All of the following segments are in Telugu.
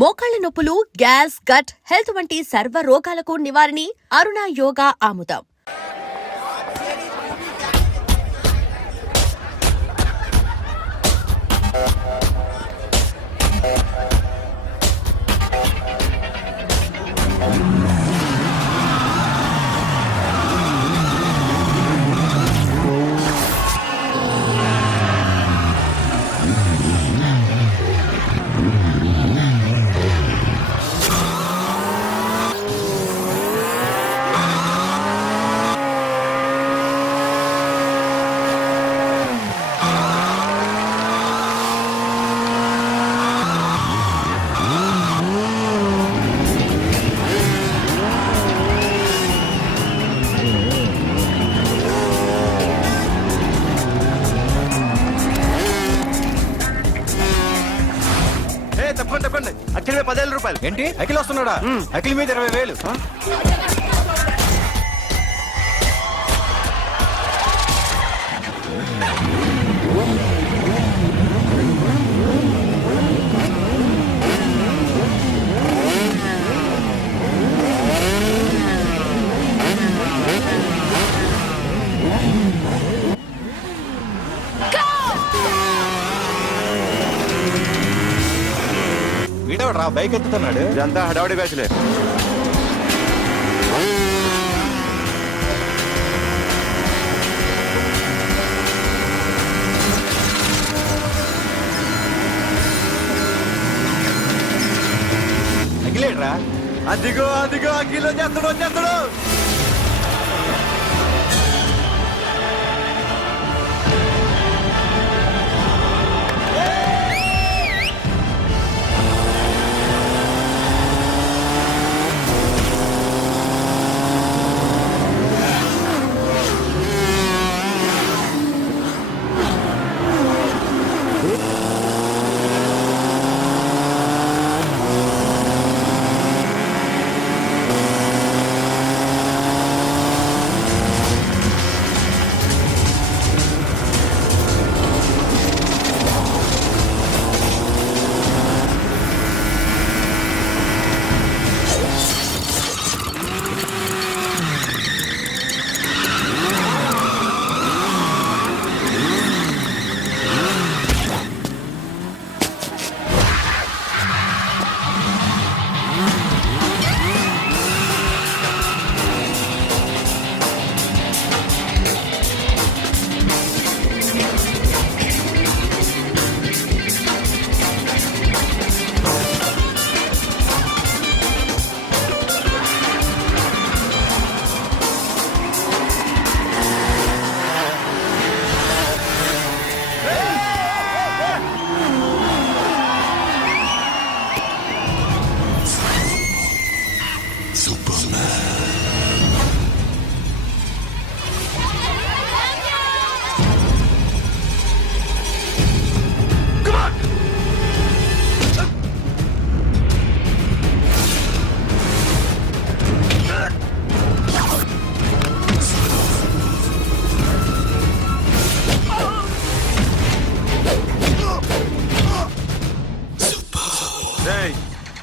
మోకాళ్ల నొప్పులు, గ్యాస్, గట్ హెల్త్ వంటి సర్వ రోగాలకు నివారణి అరుణ యోగా ఆముదం. తప్పండి అఖిల్ మీద 10,000 రూపాయలు. ఏంటి అఖిల్ వస్తున్నాడా? అఖిల్ మీద 20,000. వీడవరా బైక్ ఎత్తుతున్నాడు? ఇదంతా హడావడి బ్యాచ్లే. అఖిలేడ్రా? అదిగో అఖిల్ వచ్చేస్తాడు.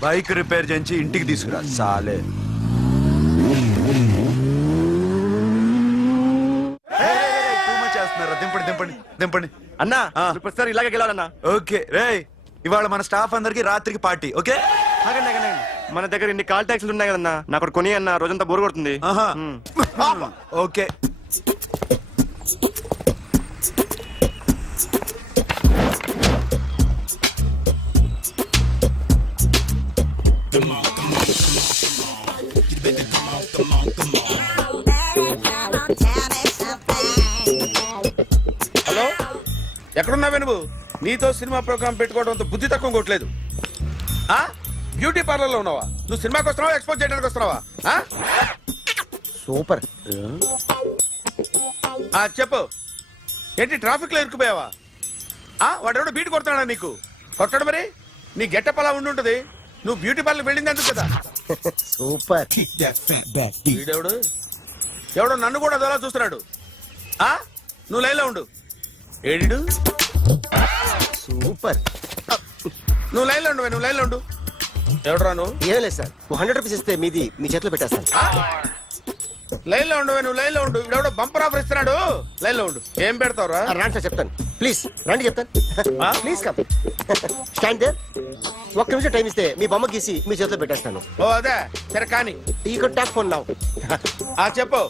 బైక్ రిపేర్ చేయించి ఇంటికి తీసుకురా సాలే. చేస్తున్నారా? దింపండి అన్నా. ప్రతిసారి ఇలాగే గెలాలన్నా. ఓకే రే, ఇవాళ మన స్టాఫ్ అందరికి రాత్రికి పార్టీ. ఓకే మన దగ్గర ఇన్ని కాల్ ట్యాక్సీలు ఉన్నాయి కదన్నా, నాకు కొని అన్న రోజంతా బోర్ కొడుతుంది. ఓకే హలో, ఎక్కడున్నావే నువ్వు? నీతో సినిమా ప్రోగ్రామ్ పెట్టుకోవడంతో బుద్ధి తక్కువ కొట్టలేదు. బ్యూటీ పార్లర్ లో ఉన్నావా? నువ్వు సినిమాకి వస్తున్నావా, ఎక్స్పోజ్ చేయడానికి వస్తున్నావా? సూపర్. చెప్పు, ఏంటి ట్రాఫిక్ లో ఇరుక్కుపోయావా? వాడెవడో బీట్ కొడతాడా నీకు? కొట్టాడు మరి. నీ గెట్టప్ అలా ఉండుంటది. నువ్వు బ్యూటీ పార్లర్ వెళ్ళింది ఎందుకు కదా? సూపర్. వీడెవడు? ఎవడో నన్ను కూడా అదోలా చూస్తున్నాడు. నువ్వు లైన్లో ఉండు. ఏడు సూపర్. నువ్వు లైన్లో ఉండు. ఎవడరా నువ్వు? ఏం లేదు సార్ 100 రూపీస్ ఇస్తే మీది మీ చేతిలో పెట్టేస్తాను. లైన్ లో ఉండు, నువ్వు లైన్ లో ఉండు. ఇవిడెవడో బంపర్ ఆఫర్ ఇస్తున్నాడు. లైన్ లో ఉండు. ఏం పెడతావురా? రాండి సార్ చెప్తాను. ప్లీజ్ రండి చెప్తాను. Please come stand there. ఒక్క నిమిషం టైం ఇస్తే మీ బొమ్మ గీసి మీ చేతిలో పెట్టేస్తాను. ఓ అదే సరే కానీ ఈ కుడ్ టాక్ ఫోన్ నౌ. చెప్పు.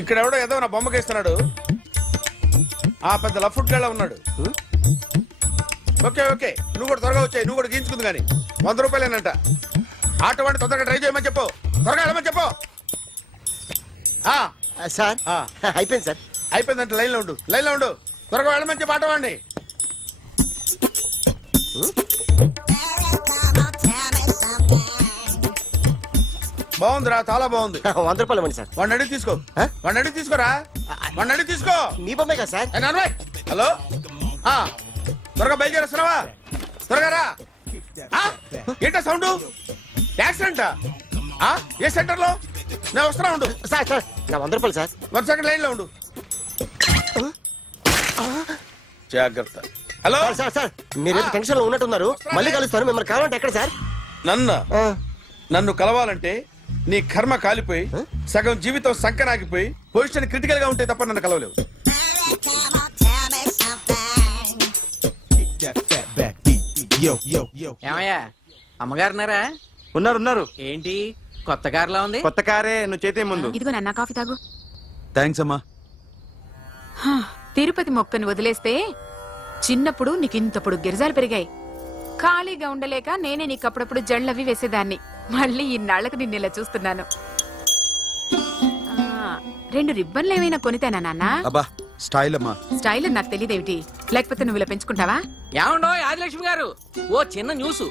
ఇక్కడ ఎవడో ఏదో నా బొమ్మకి ఇస్తున్నాడు. పెద్ద లఫుట్ గేళ ఉన్నాడు. ఓకే ఓకే, నువ్వు కూడా త్వరగా వచ్చాయి. నువ్వు కూడా గీంచుకుంది కానీ 100 రూపాయలేనంట. ఆటో వాడిని తొందరగా ట్రై చేయమని చెప్పు. త్వరగా వెళ్ళమని చెప్పు. సార్ అయిపోయింది సార్. అయిపోయిందంటే లైన్ లో ఉండు, లైన్ లో ఉండు. త్వరగా వెళ్ళమని చెప్పు ఆటో వాడిని. బాగుందిరా, చాలా బాగుంది. 100 రూపాయలు ఇవ్వండి సార్. వాడిని అడిగి తీసుకో. వాడిని అడిగి తీసుకోరా. వాడిని అడిగి తీసుకో. మీ బొమ్మే కదా సార్. హలో, త్వరగా బయలుదేరేస్తున్నావా? త్వరగా రా. ఏంటా సౌండ్? యాక్సిడెంటా? ఏ సెంటర్ లో? నేను వస్తున్నా ఉండు. సార్ సార్ నా 100 రూపాయలు సార్. 1 సెకండ్ లైన్ లో ఉండు. జాగ్రత్త. హలో సార్ సార్ సార్ మీరు టెన్షన్ లో ఉన్నట్టున్నారు. మళ్ళీ కలుస్తాను. మిమ్మల్ని కావాలంటే ఎక్కడ సార్? నన్ను కలవాలంటే నీ కర్మ కాలిపోయి సగం జీవితం సంకనాగిపోయి పొజిషన్ క్రిటికల్ గా ఉంటే తప్ప నన్ను కలవలేవు. ఏమయ్యా అమ్మగారున్నారా? ఉన్నారు. ఏంటి కొత్త కారులా ఉంది? కొత్త కారే, నువ్వు చేతే ముందు. ఇదిగో నాన్న కాఫీ తాగు. థ్యాంక్స్ అమ్మా. తిరుపతి మొక్కను వదిలేస్తే చిన్నప్పుడు నీకు ఇంతప్పుడు గిరిజాలు పెరిగాయి. ఖాళీగా ఉండలేక నేనే నీకు అప్పుడప్పుడు జళ్ళవి వేసేదాన్ని. మళ్ళీ ఇన్నాళ్లకు నిన్ను ఇలా చూస్తున్నాను. 2 రిబ్బన్లు ఏమైనా కొనితేనా నాన్న? అబ్బా స్టైల్ అమ్మా. స్టైల్ నాకు తెలియదేమిటి? లేకపోతే నువ్వు ఇలా పెంచుకుంటావా? ఏమండో ఆదిలక్ష్మి గారు, ఓ చిన్న న్యూస్.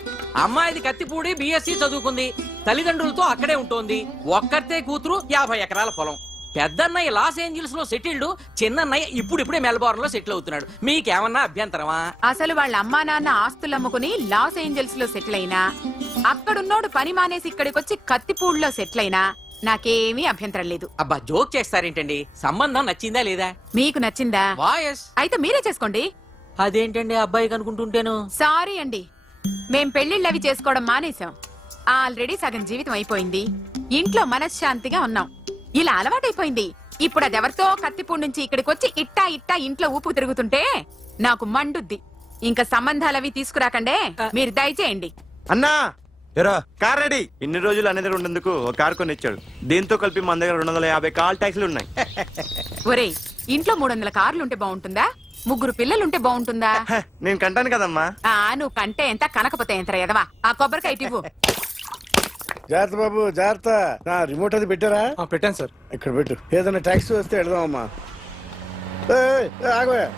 అమ్మాయిది కత్తిపూడి బిఎస్సి చదువుకుంది. తల్లిదండ్రులతో అక్కడే ఉంటోంది. ఒక్కరితే కూతురు, 50 ఎకరాల పొలం. పెద్దన్నయ్య లాస్ ఏంజల్స్ లో సెటిల్డ్, చిన్నన్నయ్య ఇప్పుడిప్పుడే మెల్బోర్న్ లో సెటిల్ అవుతున్నాడు. మీకేమన్నా అభ్యంతరమా? అసలు వాళ్ళ అమ్మా నాన్న ఆస్తులు అమ్ముకుని లాస్ ఏంజల్స్ లో సెటిల్ అయినా, అక్కడున్నోడు పని మానేసి ఇక్కడికొచ్చి కత్తిపూడిలో సెటిల్ అయినా నాకేమీ అభ్యంతరం లేదు. అబ్బా జోక్ చేస్తారేంటండి? సంబంధం నచ్చిందా లేదా? మీకు నచ్చిందా? వాయస్ అయితే మీరే చేసుకోండి. అదేంటండి అబ్బాయి కనుకుంటుంటేను? సారీ అండి, మేం పెళ్లిళ్ళవి చేసుకోవడం మానేశాం. ఆల్రెడీ సగం జీవితం అయిపోయింది. ఇంట్లో మనశ్శాంతిగా ఉన్నాం. ఇలా అలవాటైపోయింది. ఇప్పుడు అదెవరితో కత్తిపూడి నుంచి ఇక్కడికి వచ్చి ఇట్టా ఇంట్లో ఊపుకు తిరుగుతుంటే నాకు మండుద్ది. ఇంకా సంబంధాలవి తీసుకురాకండే, మీరు దయచేయండి. అన్నా ఎరా కార్ రెడీ. ఇన్ని రోజులు అనే దగ్గర ఉండేందుకు ఒక కార్ కొని ఇచ్చాడు. దీంతో కలిపి మన దగ్గర 250 కాల్ ట్యాక్సీలు ఉన్నాయి. ఒరేయ్, ఇంట్లో 300 కార్లు ఉంటే బాగుంటుందా? 3 పిల్లలుంటే బాగుంటుందా? నేను కంటాను కదమ్మా. నువ్వు కంటే ఎంత కనకపోతే ఎంత ఎదవా. ఆ కొబ్బరికాయ ఇవ్వు. జాగ్రత్త బాబు, జాగ్రత్త. నా రిమోట్ అది పెట్టారా? పెట్టాను సార్. ఇక్కడ పెట్టు. ఏదైనా ట్యాక్సీ వస్తే వెళదామమ్మా. ఆగోయా.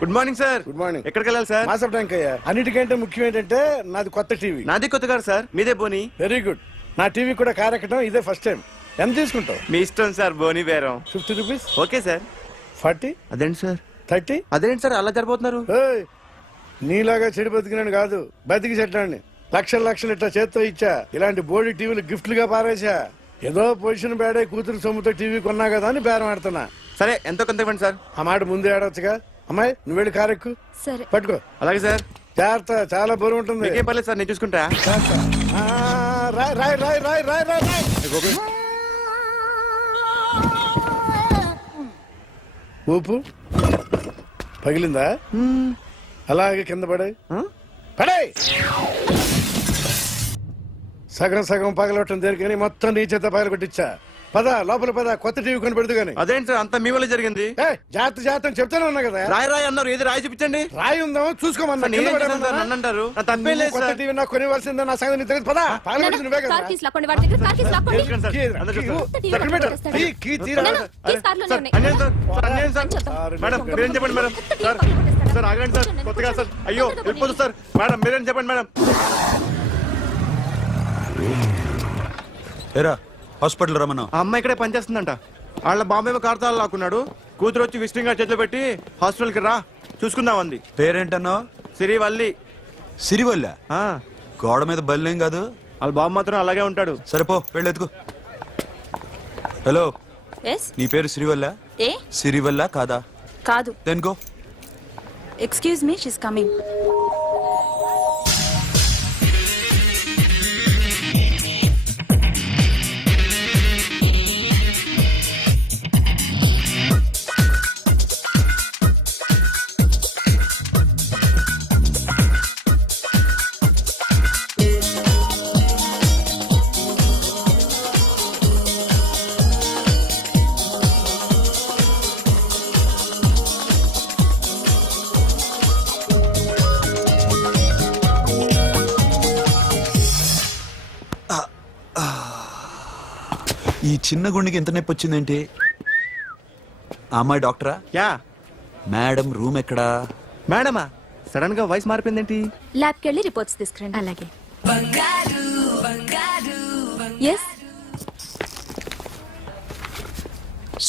Good morning sir. Good morning. ఎక్కడికి వెళ్ళాలి సార్? మాసప్ ట్యాంక్ అయ్యా. అన్నిటికంటే ముఖ్యం ఏంటంటే నాది కొత్త టీవీ. నాది కొత్త కారు సార్, మీదే బోని. Very good. నా టీవీ కూడా కార్ ఎక్కడం ఇదే ఫస్ట్ టైం. ఎంత తీసుకుంటావు? మీ ఇష్టం సార్, బోని బేరం. 50 రూపీస్. Okay sir. 40. అదేంటి సార్? 30. అదేంటి సార్ అలా జరిపోతున్నారు? నీలాగా చెడు బతికినాను కాదు, బతికి చెట్టాన్ని. లక్షలు ఇట్లా చేత్తో ఇచ్చా. ఇలాంటి బోడి టీవీలు గిఫ్ట్లుగా పారేసా. ఏదో పొజిషన్ బేడే కూతురు సొమ్ముతో టీవీ కొన్నా కదా అని బేరం ఆడుతున్నా. సరే ఎంతో కొంత ఇవ్వండి సార్. ఆ మాట ముందే ఆడవచ్చుగా. అమ్మాయి నువ్వు వెళ్ళి కారు ఎక్కు. సరే పట్టుకో. అలాగే సార్. జాగ్రత్త, చాలా బరువు ఉంటుంది. మీకేం పర్లేదు సార్, నేను చూసుకుంటా. రాయ్. ఊపు పగిలిందా? అలాగే కింద పడే. సగం పగలవటం దేనికని మొత్తం నీ చేత పగల కొట్టించా. పద లోపల పద, కొత్త టీవీ కొని పెడదు గాని. అదేంటి సార్ అంతా మీ వల్ల జరిగింది? జాగ్రత్త చెప్తానే ఉన్నా కదా. రాయి అన్నారు, ఏది రాయి చూపించండి. రాయి ఉందామో చూసుకోమన్నా. నన్ను అంటారు, తప్పేం లేదు కొత్త సార్. టీవీ నాకు కొనివ్వాల్సిందే. నా సంగతి నీకు తెలియదు. పద పగలగొట్టింది నువ్వే కదా. తీసుకురండి సార్. అందరూ చూస్తారు. అన్యాయం సార్. మేడం మీరేం చెప్పండి మేడం. సార్ ఆగండి సార్, కొత్తగా సార్. అయ్యో వెళ్ళిపోతుంది సార్. మేడం మీరేం చెప్పండి మేడం. ఎరా హాస్పిటల్ రమ్మన్నా. ఆ అమ్మాయి ఇక్కడే పనిచేస్తుందంట. వాళ్ళ బాంబేమో కార్తాలు లాక్కున్నాడు. కూతురు వచ్చి విజిటింగ్ కార్డ్ చేతిలో పెట్టి హాస్పిటల్కి రా చూసుకుందాం అంది. పేరేంటన్నా? సిరివల్లి. సిరివల్ల? ఆ, గోడ మీద బల్లేం కాదు. వాళ్ళ బాబు మాత్రం అలాగే ఉంటాడు. సరిపో వెళ్ళెత్తుకు. హలో, ఎస్ నీ పేరు సిరివల్ల? ఏ సిరివల్ల కాదా? కాదు. Then go. Excuse me, she's coming. ఈ చిన్న గుండెకి ఎంత నొప్పి వచ్చిందేంటి? ఆ అమ్మాయి డాక్టరా? యా మేడం రూమ్ ఎక్కడా? మేడమా సడన్ గా వాయిస్ మారిపోయిందేంటి? ల్యాబ్కి వెళ్ళి రిపోర్ట్స్ తీసుకురండి. అలాగే. Yes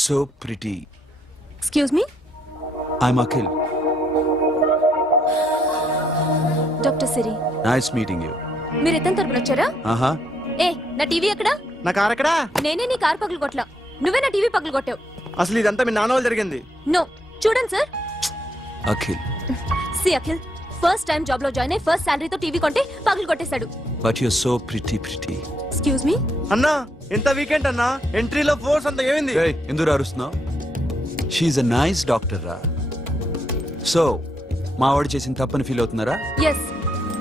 so pretty. Excuse me, I'm Akhil. Doctor Siri. Nice meeting you. మీరు ఎత్తని తరపున వచ్చారా? ఆహా. ఏ నా టీవీ ఎక్కడా? నా కార్ ఎక్కడా? నేనే నీ కార్ పగలు కొట్టలా, నువ్వే నా టీవీ పగలు కొట్టావు. అసలు ఇదంతా మీ నాన్న వాళ్ళు జరిగింది. నో, చూడండి sir. Akhil. See Akhil, first time job లో జాయిన్ అయ్యి ఫస్ట్ సాలరీతో టీవీ కొంటే పగలు కొట్టేశాడు. But you so pretty. Excuse me. అన్నా ఎంత వీకెండ్ అన్నా, ఎంట్రీలో ఫోర్స్ అంత ఏమైంది? ఎందుకు అరుస్తున్నావు? షీఈ్ అ నైస్ డాక్టర్ రా. సో మా వాడు చేసిన తప్పని ఫీల్ అవుతున్నారా? ఎస్.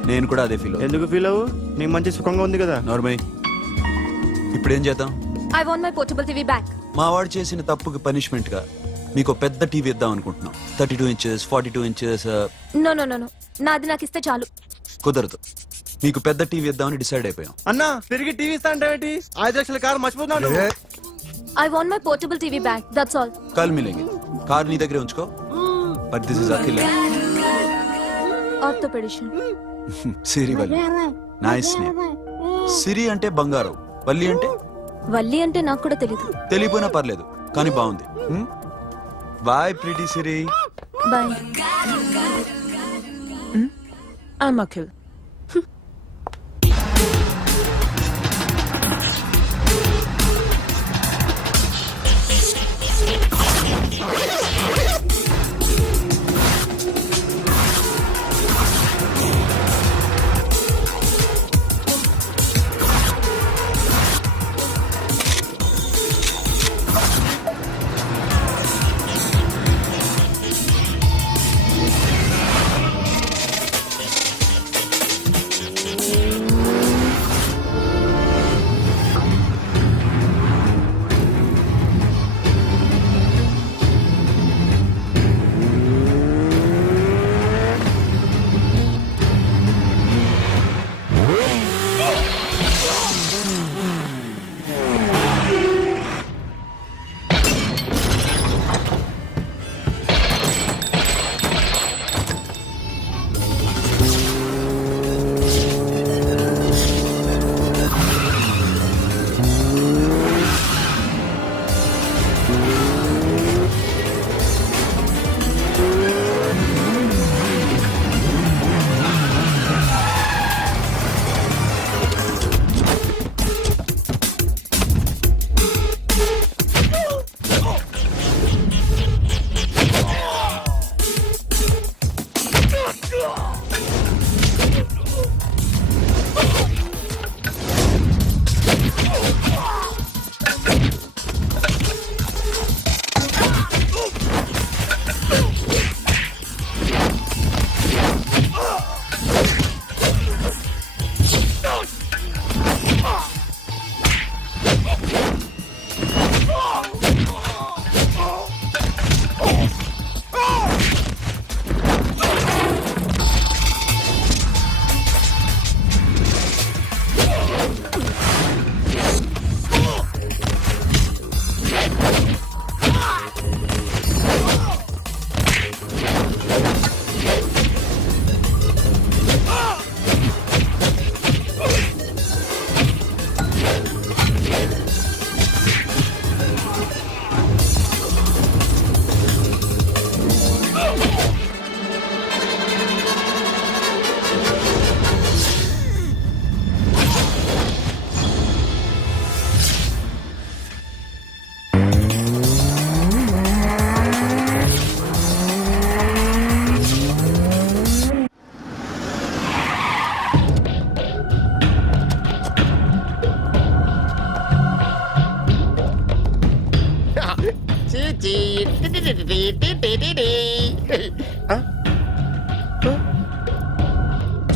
నేను కూడా అదే ఫీల్ అవుతున్నా. ఎందుకు ఫీల్ అవ్వు, నీకు మంచి సుఖంగా ఉంది కదా. నార్మల్. ఇప్పుడేం చేద్దాం? I want my portable TV back. మా వాడు చేసిన తప్పుకి పనిష్మెంట్ గా మీకు పెద్ద టీవీ ఇద్దాం అనుకుంటున్నాం. 32 inches 42 inches. No no no no, నాది నాకు ఇస్తే చాలు. కుదరదు. మీకు పెద్ద టీవీ ఇద్దామని డిసైడ్ అయిపోయాం. అన్నా తిరిగి టీవీ ఇస్తా అంటే 5 లక్షల కారు మర్చిపోతున్నాడు. I want my portable TV back, that's all. కాల్ మిలేంగి. కార్ నీ దగ్గరే ఉంచుకో. But this is Akhil. Orthopaedician. Siri Valli. Nice name. Siri అంటే బంగారం, వల్లి అంటే? వల్లి అంటే నాకు కూడా తెలీదు. తెలియపోయినా పర్లేదు, కానీ బాగుంది. Bye pretty Siri. Bye. I'm Akhil.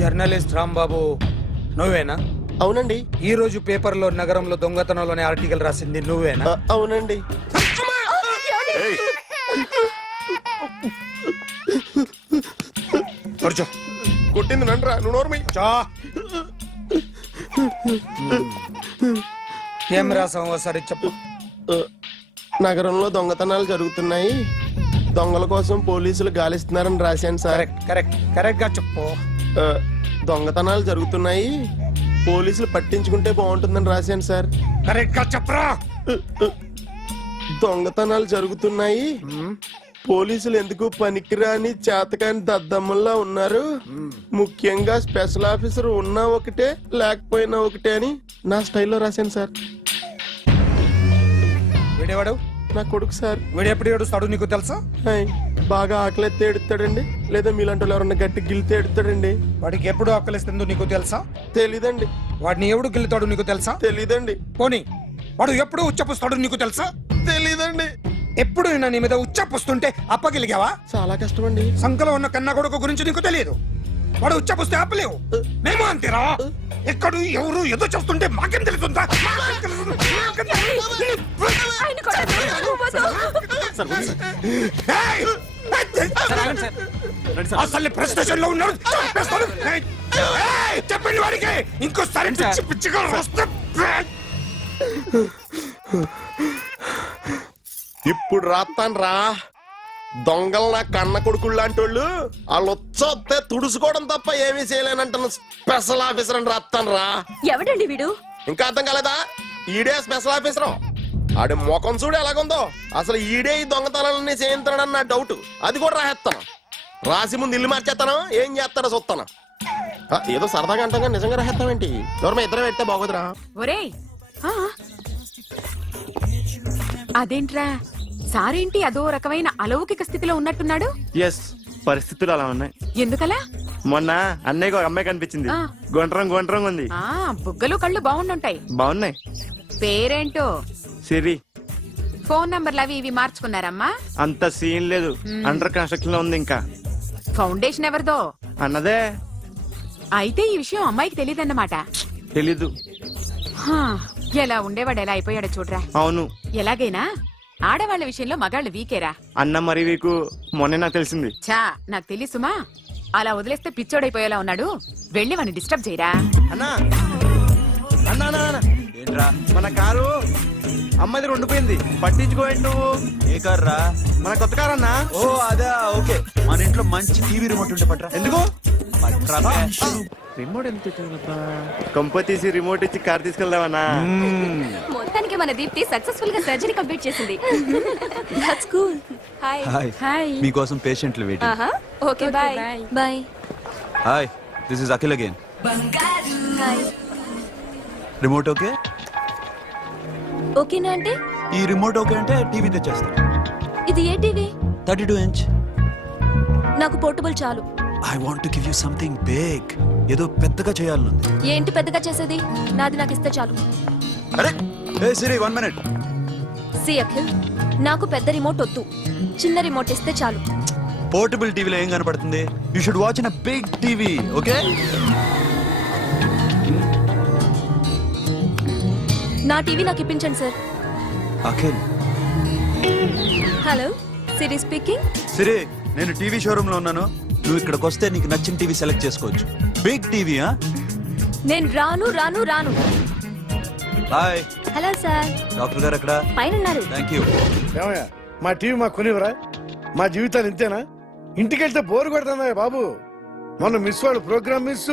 Journalist Rambabu నువ్వేనా? అవునండి. ఈ రోజు పేపర్లో నగరంలో దొంగతనంలోనే ఆర్టికల్ రాసింది నువ్వేనా? అవునండి. కూర్చో. కొట్టింది నండ్రా, నువ్వు నోర్మి. చా. ఏం రాసావు ఒకసారి చెప్పు. నగరంలో దొంగతనాలు జరుగుతున్నాయి, దొంగల కోసం పోలీసులు గాలిస్తున్నారని రాశాను సార్. కరెక్ట్ కరెక్ట్ గా చెప్పు. దొంగతనాలు జరుగుతున్నాయి, పోలీసులు పట్టించుకుంటే బాగుంటుందని రాశాను సార్. కరెక్ట్ గా చెప్పరా. దొంగతనాలు జరుగుతున్నాయి, పోలీసులు ఎందుకు పనికిరాని చేతకాని దద్దమ్మల్లా ఉన్నారు, ముఖ్యంగా స్పెషల్ ఆఫీసర్ ఉన్నా ఒకటే లేకపోయినా ఒకటే అని నా స్టైల్లో రాశాను సార్. వీడేవాడు? నా కొడుకు సార్. వీడు ఎప్పుడు ఏడుస్తాడు నీకు తెలుసా? హాయ్, బాగా ఆకలిస్తే ఎడుతాడండి, లేదా మీలాంటి వాళ్ళు ఎవరన్నా గట్టి గిల్లితే ఎడుతాడండి. వాడికి ఎప్పుడు ఆకలిస్తుందో నీకు తెలుసా? తెలీదండి. వాడిని ఎవడు గిల్లుతాడు నీకు తెలుసా? తెలీదండి. పోనీ వాడు ఎప్పుడు ఉచ్చపుస్తాడు నీకు తెలుసా? తెలీదండి. ఎప్పుడు నీ మీద ఉచ్చపుస్తుంటే అప్పగిలిగావా? చాలా కష్టం అండి. సంకలో ఉన్న కన్న కొడుకు గురించి నీకు తెలియదు. వాడు ఉచ్చపుస్తే ఆపలేవు. మేము అంతేరా. ఎక్కడు ఎవరు ఏదో చేస్తుంటే మాకేం తెలుస్తుందా? ఏయ్! అసలు ప్రెస్ స్టేషన్ లో ఉన్నాడు, చంపేస్తాను. ఏయ్! చెప్పండి వాడికి ఇంకోసారి పిచ్చి పిచ్చిగా వస్తే ఇప్పుడు రాత్తాను రా. దొంగలు నా కన్న కొడుకులు లాంటి వాళ్ళు వాళ్ళు వచ్చొస్తే తుడుచుకోవడం తప్ప ఏమీ చేయలేనంటున్న స్పెషల్ ఆఫీసర్ అని రాత్తాను రా. ఎవడండి వీడు? ఇంకా అర్థం కాలేదా? ఈడే స్పెషల్ ఆఫీసర్. ఆడి ముఖం చూడు ఎలాగుందో. అసలు ఈడే ఈ దొంగతనాలన్నీ చేయించాడని నా డౌట్. అది కూడా రాసేస్తాను. రాసి ముందు ఇల్లు మార్చేస్తాను, ఏం చేస్తాడో చూస్తాను. ఏదో సరదాగా అంటాం కానీ నిజంగా రాసేస్తామేంటి? ఎవరన్నా ఇద్దరు పెడితే బాగోదురా. ఒరేయ్ ఆ. అదేంట్రా సారేంటి అదో రకమైన అలౌకిక స్థితిలో ఉన్నట్టున్నాడు? ఎస్, పరిస్థితులు అలా ఉన్నాయి. ఎందుకలా? మొన్న అన్నయ్యకు ఒక అమ్మాయి కనిపించింది. ఆ. గుండ్రం ఉంది. ఆ బుగ్గలు కళ్ళు బాగుండుంటాయి. బాగున్నాయి. పేరేంటో? సిరి. ఫోన్ నంబర్లు అవి ఇవి మార్చుకున్నారమ్మా? అంత సీన్ లేదు, అండర్ కన్స్ట్రక్షన్ లో ఉంది. ఇంకా ఫౌండేషన్ ఎవరిదో? అన్నదే. అయితే ఈ విషయం అమ్మాయికి తెలియదన్నమాట. తెలీదు. హా, ఎలా ఉండేవాడు ఎలా అయిపోయాడో చూడరా. అవును. ఎలాగైనా ఆడవాళ్ల విషయంలో మగాళ్ళు వీకేరా. అన్న మరి వీకు మొన్నే నాకు తెలిసింది. చా నాకు తెలుసుమా, అలా వదిలేస్తే పిచ్చోడైపోయేలా ఉన్నాడు. వెళ్ళి వాడిని డిస్టర్బ్ చేయరా. అన్నా అన్నా అన్నా అన్నా. ఏంట్రా? మన కారు అమ్మాయి దగ్గర ఉండిపోయింది, పట్టించుకోండి నువ్వు. ఏ కార్ రా? మన కొత్త కారు అన్నా. ఓ అదా, ఓకే. మన ఇంట్లో మంచి టీవీ రిమోట్ ఉంటే పట్రా. ఎందుకు? పట్రా బే. రిమోట్ ఎంత కంప తీసి రిమోట్ ఇచ్చి కార్ తీసుకెళ్దామన్నా. మొత్తానికి మన దీప్తి సక్సెస్ఫుల్ గా సర్జరీ కంప్లీట్ చేసింది. That's cool. Hi. Hi. Hi. మీకోసం పేషెంట్లు వెయిటింగ్. ఆహా. Okay bye. Bye. Hi, this is Akhil again. Hi. Remote okay? ఓకేనా అంటే? ఈ రిమోట్ ఓకే అంటే టీవీ తెచ్చేస్తాను. ఇది ఏ టీవీ? 32 inch. నాకు పోర్టబుల్ చాలు. I want to give you something big. ఏదో పెద్దగా చేయాలనుంది. ఏంటి పెద్దగా చేసేది? నాది నాకు ఇస్తే చాలు. అరే ఏ సిరి, 1 minute. సి అఖిల్, నాకు పెద్ద రిమోట్ వద్దు, చిన్న రిమోట్ ఇస్తే చాలు. పోర్టబుల్ టీవీలో ఏం కనపడుతుంది? You should watch in a big TV, okay? నా టీవీ నాకు ఇప్పించండి sir. Akhil. Hello, Siri speaking. Siri, నేను టీవీ షోరూమ్ లో ఉన్నాను. నువ్వు ఇక్కడికి వస్తే నీకు నచ్చిన టీవీ సెలెక్ట్ చేసుకోవచ్చు. Big TV. నేను రాను. హాయ్. Hello sir. డాక్టర్ గారు ఎక్కడ? పైన ఉన్నారు. Thank you. ఏమయ్యా, మా టీవీ మాకు కొనివరా? మా జీవితాలు ఇంతేనా? ఇంటికెళ్తే బోరు కొడుతుందా బాబు? మొన్న మిస్ వాళ్ళు ప్రోగ్రామ్ మిస్,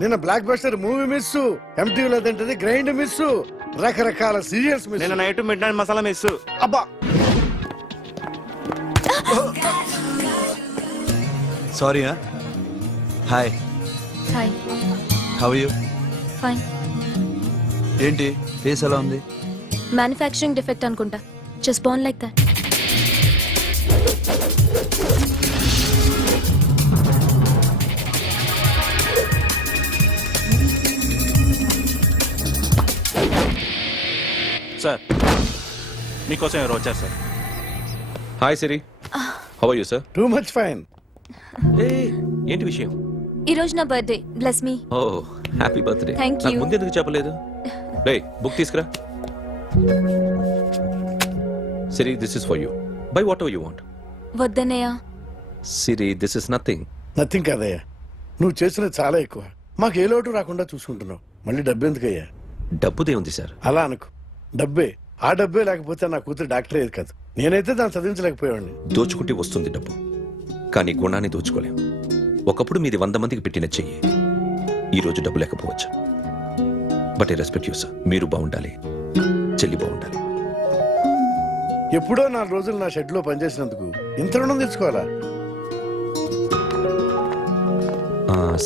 నిన్న బ్లాక్ బస్టర్ మూవీ మిస్, ఎంటీవీలో తింటది గ్రైండ్ మిస్, రకరకాల సీరియల్స్ మిస్. నేను night midnight masala miss. అబ్బా, sorry. Hi. Hi. How you? Fine. ఏంటి ఫేస్ ఎలా ఉంది? మ్యానుఫ్యాక్చరింగ్ డిఫెక్ట్ అనుకుంటా. Just born like that. Sir, మీకోసం ఎవరు వచ్చారు sir? Hi Siri, how are you sir? Too much fine. ఏంటి విషయం? ఈ రోజు నా birthday. Bless me. Oh happy birthday. Thank you. ముందు ఎందుకు చెప్పలేదు? రే బుక్ తీసుకురా. Siri, this is for you. Buy whatever you want. వద్దన్నయ్య. Siri, this is nothing. Nothing కాదయ్యా, నువ్వు చేసినది చాలా ఎక్కువ. మాకు ఏ లోటు రాకుండా చూసుకుంటున్నావు. మళ్ళీ డబ్బు ఎందుకయ్యా? డబ్బుదే ఉంది సార్. అలా అనుకో, డబ్బే. ఆ డబ్బే లేకపోతే నా కూతురు డాక్టర్ అయ్యేది కాదు. నేనైతే దాన్ని చదివించలేకపోయాడిని. దోచుకుంటే వస్తుంది డబ్బు, కానీ గుణాన్ని దోచుకోలేం. ఒకప్పుడు మీది 100 మందికి పెట్టిన చెయ్యి ఈ రోజు డబ్బు లేకపోవచ్చు. But I respect you sir. మీరు బాగుండాలి, చెల్లి బాగుండాలి. ఎప్పుడో 4 రోజులు నా షెడ్ లో పనిచేసినందుకు ఇంత రుణం తెచ్చుకోవాలా?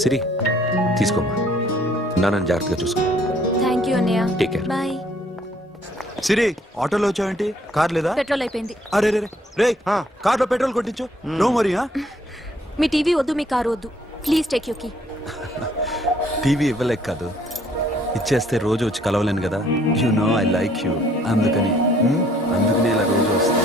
సిరి తీసుకోమ్మా, నాన్నని జాగ్రత్తగా చూసుకో. థ్యాంక్ యూ అన్నయ్య. Take care. బాయ్. సిరి ఆటోలో వచ్చావేంటి? కార్ లేదా? పెట్రోల్ అయిపోయింది. అరే రే రే కార్లో పెట్రోల్ కొట్టించు. నో మరి. మీ టీవీ వద్దు, మీ కారు వద్దు. Please take you key. TV ఇవ్వలేక కాదు, ఇచ్చేస్తే రోజు వచ్చి కలవలేను కదా. You know I like you. అందుకని ఇలా రోజు వస్తా.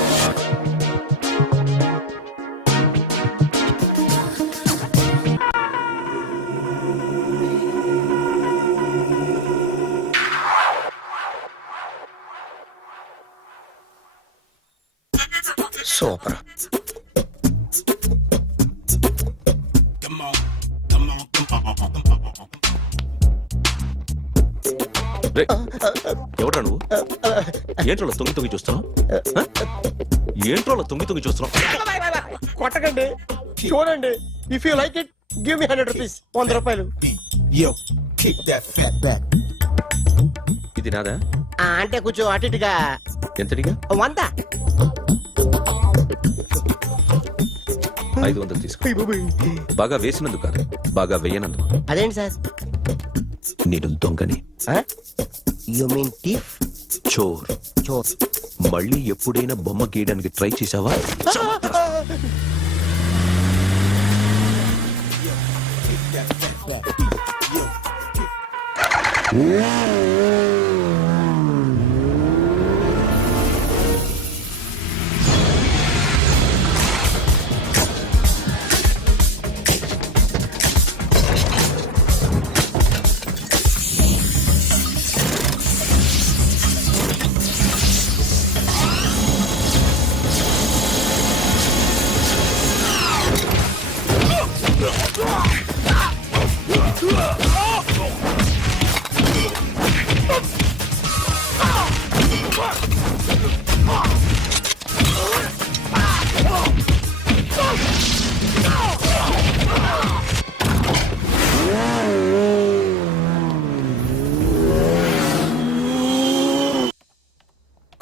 సూపర్. ఎవడ్రా నువ్వు? ఏంట్రోలో తొంగి తొంగి చూస్తున్నావు? ఏంట్రోలో తొంగి తొంగి చూస్తున్నావు? కొట్టకండి, చూడండి. If you like it give me 100 rupees. 100 రూపాయలు. ఇది నాదా? అంటే కొంచెం అటు ఇటుగా. ఎంతడిగా? 100. 500 తీసుకో. బాగా వేసినందుకు కాదు, బాగా వేయనందుకు. అదేంటి సార్? నేను దొంగని. You mean thief? చోర్. చోర్. మళ్ళీ ఎప్పుడైనా బొమ్మ గీయడానికి ట్రై చేసావా?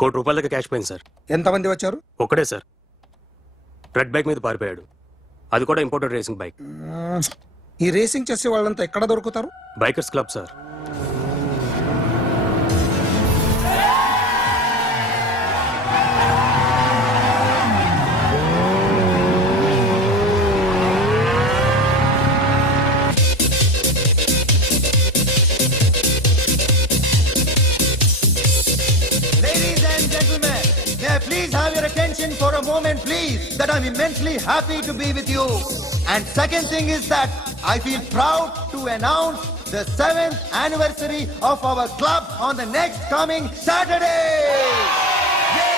₹1 దాకా క్యాష్ పోయింది సార్. ఎంతమంది వచ్చారు? ఒక్కడే సార్. రెడ్ బైక్ మీద పారిపోయాడు. అది కూడా ఇంపోర్టెడ్ రేసింగ్ బైక్. ఈ రేసింగ్ చేసే వాళ్ళంతా ఎక్కడ దొరుకుతారు? Bikers club sir. Ladies and gentlemen, may I please have your attention for a moment, please, that I'm immensely happy to be with you. And second thing is that I feel proud to announce the 7th anniversary of our club on the next coming Saturday. Yay!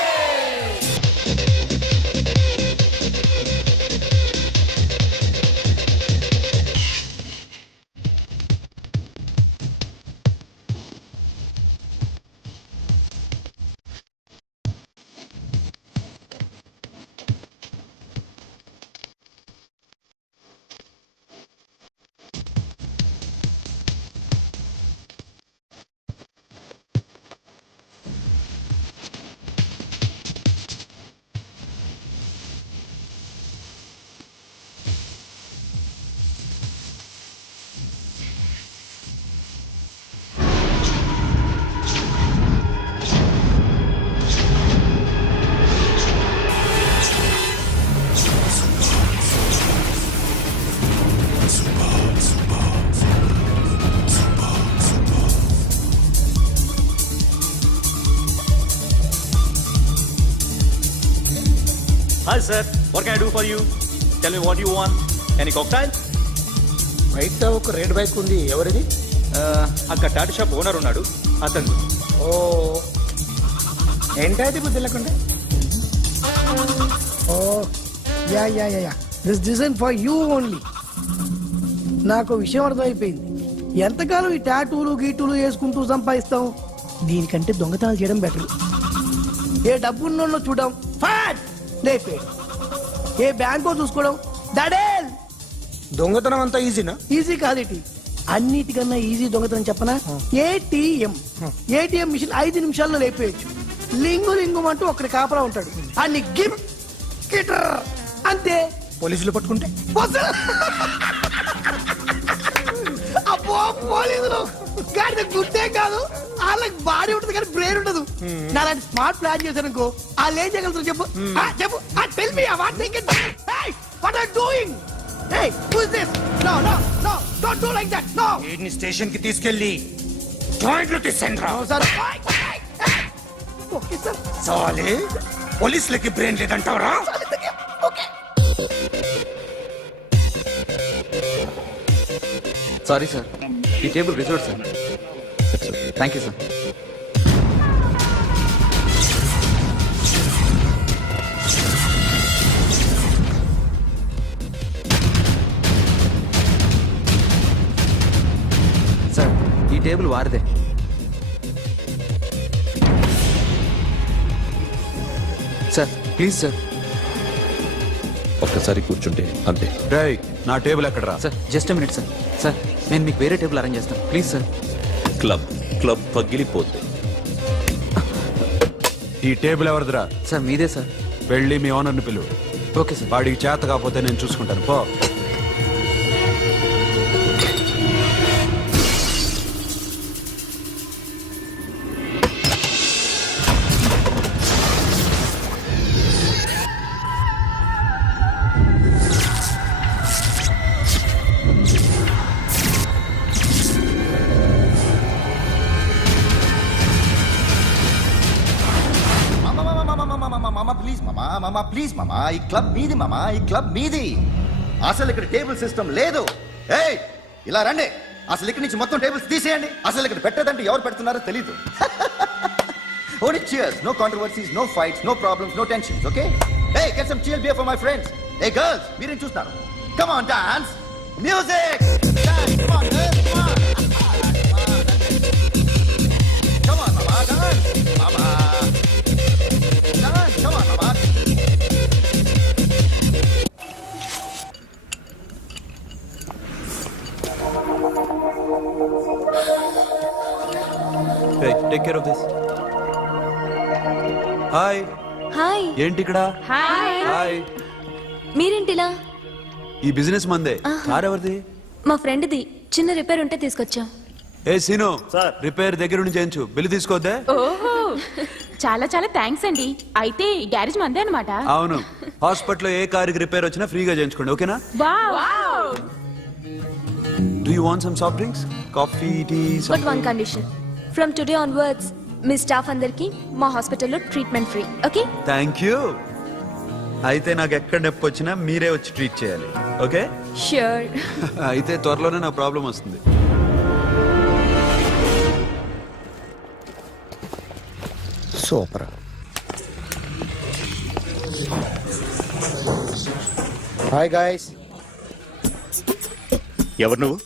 Hi sir, what can I do for you? Tell me what you want. Any cocktail? బయట ఒక రెడ్ బైక్ ఉంది, ఎవరిది? అక్కడ టాటా షాప్ ఓనర్ ఉన్నాడు, అతను. ఓ ఏంటది బుద్ధి లేకుండా? Oh yeah yeah yeah yeah this design for you only. నాకు విషయం అర్థమైపోయింది. ఎంతకాలం ఈ టాటూలు గీటూలు వేసుకుంటూ సంపాదిస్తాం? దీనికంటే దొంగతనాలు చేయడం బెటర్. ఏ డబ్బు ఉన్నోళ్ళు చూడడం ఫాట్ లేపే, ఏ బ్యాంకో చూసుకోవడం దడేల్. దొంగతనం అంతా ఈజీనా? ఈజీ కాదేటి, అన్నిటికన్నా ఈజీ దొంగతనం చెప్పనా? ఏటీఎం మిషన్ 5 నిమిషాల్లో లేపేయచ్చు. లింగు లింగు అంటూ ఒకటి కాపలా ఉంటాడు, అన్ని గిమ్ గిటర్ అంతే. పోలీసులు పట్టుకుంటే వసూలు. అబ్బో పోలీసులు గాడి గుర్తే కాదు, వాళ్ళకి బాడీ ఉంటుంది కానీ బ్రెయిన్ ఉండదు. నాలాంటి స్మార్ట్ ప్లాన్ చేశాను వాళ్ళు ఏం చేయగలుగుతారు చెప్పు? చెప్పు, tell me what thinking. What are doing? Hey, who is this? No, no, no, don't do like that. No. వీడిని స్టేషన్ కి తీసుకెళ్ళి జాయింట్లు తీసేంద్రా. No, sir. Okay, sir. సాలే పోలీసులకి బ్రెయిన్ లేదంటావరా? Okay. సారీ సార్, ఈ table reserve sir. Thank you sir. Sir, ఈ టేబుల్ వారిదే. Sir please sir. ఒక్కసారి కూర్చుంటే అంతే. రేయ్, నా టేబుల్ ఎక్కడరా? Sir just minute sir. Sir నేను మీకు వేరే టేబుల్ అరేంజ్ చేస్తాను ప్లీజ్ సార్. క్లబ్ పగిలిపోద్ది. ఈ టేబుల్ ఎవరిదిరా? సార్ మీదే సార్. వెళ్ళి మీ ఓనర్ని పిలువు. Okay sir. వాడికి చేత కాకపోతే నేను చూసుకుంటాను, పో. ప్లీజ్ మామా, ఈ క్లబ్ మీది మామా, ఈ క్లబ్ మీది. అసలు ఇక్కడ టేబుల్ సిస్టమ్ లేదు. ఏయ్ ఇలా రండి, అసలు ఇక్కడ నుంచి మొత్తం టేబుల్స్ తీసేయండి. అసలు ఇక్కడ పెట్టదంటే ఎవరు పెడుతున్నారో తెలీదు. Only cheers, no controversies, no fights, no problems, no tensions, okay? Hey, get some chill beer for my friends. Hey girls, మీరేం చూస్తున్నారు? Come on, dance. Music. Dance, come on, girls, come on. Come on, mama, dance. Mama. Dance, come on, mama. Hey, take care of this. Hi. Hi. ఏంటి ఇక్కడ? హాయ్. మీరేంటిలా? ఈ బిజినెస్ మందే. కార్ ఎవరిది? మా ఫ్రెండ్ది. చిన్న రిపేర్ ఉంటే తీసుకొచ్చా. ఏ సీను, సార్. రిపేర్ దగ్గర నుంచి చేయించు, బిల్లు తీసుకోవద్దే. ఓహో, చాలా చాలా థ్యాంక్స్ అండి. అయితే ఈ గ్యారేజ్ మందే అనమాట. అవును, హాస్పిటల్లో ఏ కారుకి రిపేర్ వచ్చినా ఫ్రీగా చేయించుకోండి, ఓకేనా? Do you want some soft drinks, coffee, tea? But one condition, from today onwards మీ స్టాఫ్ అందరికి మా హాస్పిటల్లో treatment free, okay? Thank you. అయితే నాకు ఎక్కడ నొప్పి వచ్చినా మీరే వచ్చి ట్రీట్ చేయాలి, ఓకే? ష్యూర్. అయితే త్వరలోనే నా ప్రాబ్లం వస్తుంది. సూపర్. Hi guys. ఎవరు నువ్వు?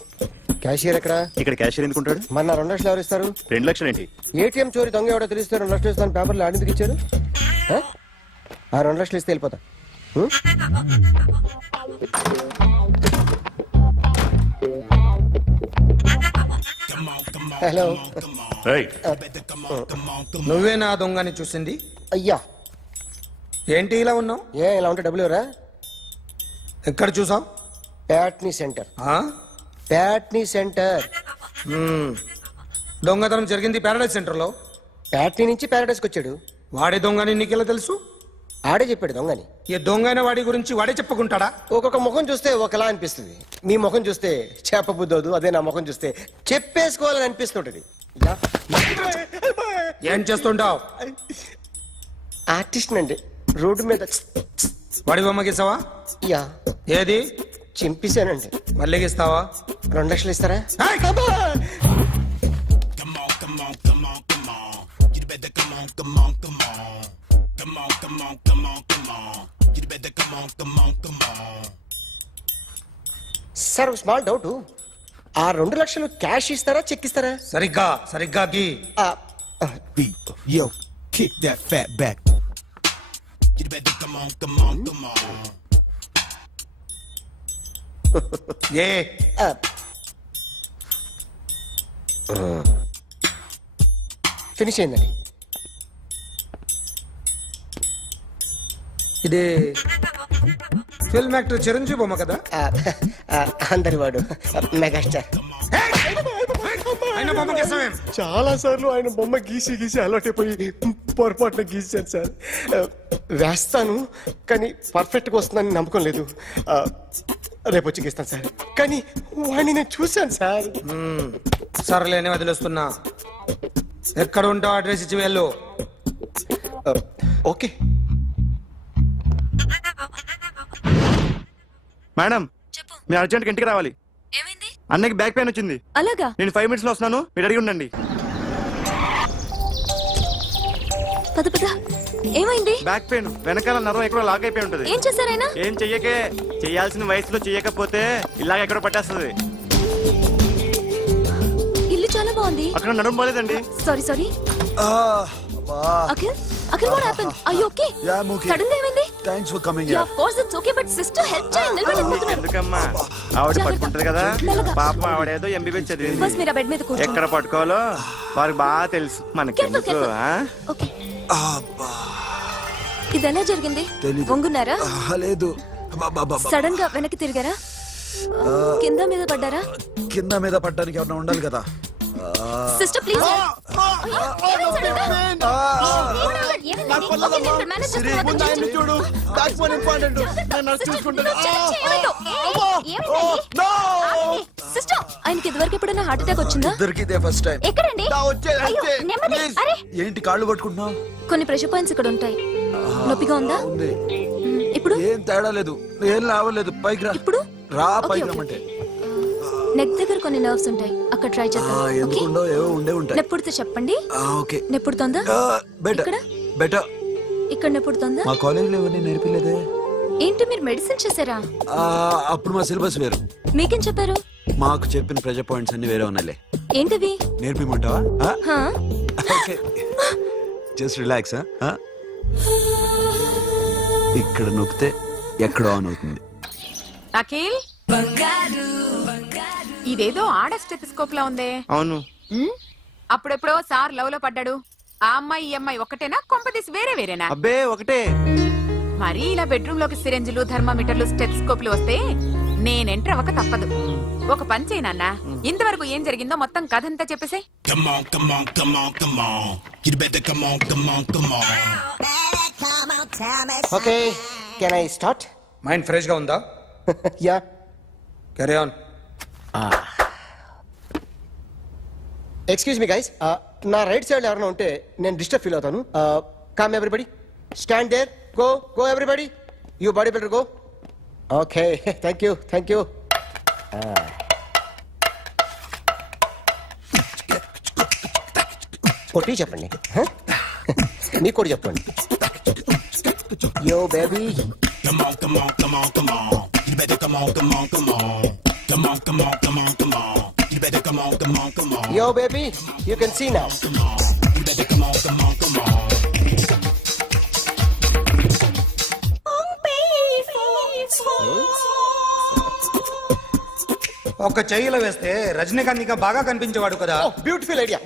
క్యాషియర్ ఎక్కడ? ఇక్కడ క్యాషియర్ ఎందుకుంటాడు? మన 2 లక్షలు ఎవరు ఇస్తారు? 2 లక్షలు ఏంటి? ఏటీఎం చోరీ దొంగ ఎవడో తెలిస్తే 2 లక్షలు ఇస్తాను పేపర్లు ఆడిందుకు ఇచ్చారు. ఆ 2 లక్షలు ఇస్తే వెళ్ళిపోతా. హలో. నువ్వే నా దొంగని చూసింది? అయ్యా, ఏంటి ఇలా ఉన్నావు? ఇలా ఉంటే డబ్బులు ఎవరా? ఎక్కడ చూసావు? ప్యాట్నీ సెంటర్. ప్యాట్నీ సెంటర్. దొంగతనం జరిగింది ప్యారడైజ్ సెంటర్ లో. ప్యాట్నీ నుంచి ప్యారడైస్కి వచ్చాడు. వాడే దొంగని నీకెలా తెలుసు? ఆడే చెప్పాడు దొంగని. ఈ దొంగైన వాడి గురించి వాడే చెప్పుకుంటాడా? ఒక్కొక్క ముఖం చూస్తే ఒకలా అనిపిస్తుంది. మీ ముఖం చూస్తే చెప్పబుద్దోదు, అదే నా ముఖం చూస్తే చెప్పేసుకోవాలని అనిపిస్తుంటది. ఏం చేస్తుంటావు? ఆర్టిస్ట్ అండి, రోడ్డు మీద. వాడి బొమ్మ గీసావా? యా. ఏది? చింపేశానండి. మళ్ళీ గీస్తావా? 2 లక్షలు ఇస్తారా? సార్, ఒక స్మాల్ డౌట్. ఆ 2 లక్షలు క్యాష్ ఇస్తారా, చెక్ ఇస్తారా? సరిగ్గా గీ. Yo, kick that fat back. You better come on, come on, come on. Finish అయిందండి. ఇది ఫిల్మ్ యాక్టర్ చిరంజీవి బొమ్మ కదా? అందరి వాడు మెగాస్టార్. ఆయన బొమ్మ గీసావేం? చాలా సార్లు ఆయన బొమ్మ గీసి గీసి అలవాటైపోయి పొరపాటున గీసాను సార్. వేస్తాను కానీ పర్ఫెక్ట్ గా వస్తుందని నమ్మకం లేదు. రేపు వచ్చి గీస్తాను సార్. కానీ వాడిని నేను చూశాను సార్. సర్లేనే వదిలేస్తున్నా. ఎక్కడ ఉంటావు అడ్రస్ ఇచ్చి వెళ్ళు. ఓకే మేడం, మీరు అర్జెంట్గా ఇంటికి రావాలి. అన్నకి బ్యాక్ పెయిన్ వచ్చింది. అలాగా? నేను 5 minutes లో వస్తున్నాను, మీరు అడిగి ఉండండి. పద పద. ఏమైంది? బ్యాక్ పెయిన్, వెనకాల నరం ఎక్కడో లాక్ అయిపోయి ఉంటది. ఏం చేశారైనా? ఏం చెయ్యకే, చెయ్యాల్సిన వయసులో చెయ్యకపోతే ఇలాగ ఎక్కడో పట్టేస్తుంది. ఇల్లు చాలా బాగుంది. అక్కడ నడుము పోలేదండి. Sorry sorry. Akhil Akhil what happened? Are you okay? Yeah, I'm okay. Sudden గా ఏమైంది? Thanks for coming. Yeah of course it's okay but sister help చేయండి. నిలబడలేకపోతున్నారు. ఎందుకమ్మా, ఆవిడ పట్టుకుంటది కదా. మెల్లగా. పాపం ఆవిడేదో ఎంబీబీఎస్ చదివింది. బస్ మీరు బెడ్ మీద కూర్చోండి. ఎక్కడ పట్టుకోవాలో వారికి బాగా తెలుసు. మనకెందుకు? Careful, okay. ఇది ఎలా జరిగింది? వంగున్నారా? లేదు, సడన్ గా వెనక్కి తిరిగారా? కింద మీద పడ్డారా? కింద మీద పడ్డానికి ఏమన్నా ఉండాలి కదా. Sister please. చూడు, బ్యాక్ పెయిన్ ఇంపార్టెంట్. నేను నర్స్ చూసుకుంటాను. సిస్టర్ ఆయనకి ఇదివరకు ఎప్పుడైనా హార్ట్ అటాక్ వచ్చిందా? దొరికితే ఫస్ట్ టైం. ఎక్కడండి? అయ్యో, నెమ్మది. అరే ఏంటి కాళ్ళు పట్టుకుంటున్నావు? కొన్ని ప్రెషర్ పాయింట్స్ ఇక్కడ ఉంటాయి. నొప్పిగా ఉందా? ఉంది. ఇప్పుడు ఏం తేడా లేదు, ఏం లావలేదు. పైకి రా. ఇప్పుడు రా, ఓకే, పైకి ఓకే. రమ్మంటే. నెక్ దగ్గర కొన్ని నర్వ్స్ ఉంటాయి, అక్కడ ట్రై చేద్దాం. ఓకే? ఎందుకుండో ఏవో ఉండే ఉంటాయి. నెప్పుడుతో చెప్పండి. ఓకే. నెప్పుడుతోందా? బెటర్ ఇక్కడ? బెటర్. ఇక్కడ నెప్పుడుతోందా? మా కాలేజీలో ఎవరిని నేర్పిలేదే. ఏంటి మీరు మెడిసిన్ చేశారా? అప్పుడు మా సిలబస్ వేరు. మీకేం చెప్పారు? మాకు చెప్పిన ప్రెజర్ పాయింట్స్ అన్ని వేరే ఉన్నాయిలే. ఏంటివి? నేర్పిమంటావా? హా? Okay, just relax. ఇక్కడ నొక్కితే ఎక్కడో ఆన్ అవుతుంది. అఖిల్ ఇదేదో ఆడ స్టెథోస్కోప్ లా ఉందే. అవును. అప్పుడెప్పుడో సార్ లవ్ లో పడ్డాడు. ఆ అమ్మాయి ఈ అమ్మాయి ఒకటేనా? కొంపదీసి వేరే వేరేనా? అబ్బే ఒకటే. మరీ ఇలా బెడ్రూమ్ లోకి సిరెంజులు, థర్మామీటర్లు, స్టెథోస్కోప్లు వస్తే నేను ఎంటర్ అవ్వక తప్పదు. ఒక పని చేయి నాన్న, ఇంతవరకు ఏం జరిగిందో మొత్తం కథ అంతా చెప్పేసే. Okay, can I start? Mind fresh గా ఉందా? Yeah. Carry on. Excuse me guys, నా రైట్ సైడ్ ఎవరైనా ఉంటే నేను డిస్టర్బ్ ఫీల్ అవుతాను. Come everybody, stand there, go go everybody, you body builder go. Okay, thank you thank you. కొట్టి చెప్పండి, మీకు కూడా చెప్పండి. Yo baby, yo baby, you can see now. ఒక చెయ్యిలో వేస్తే రజనీకాంత్ ఇంకా బాగా కనిపించేవాడు కదా. Beautiful idea.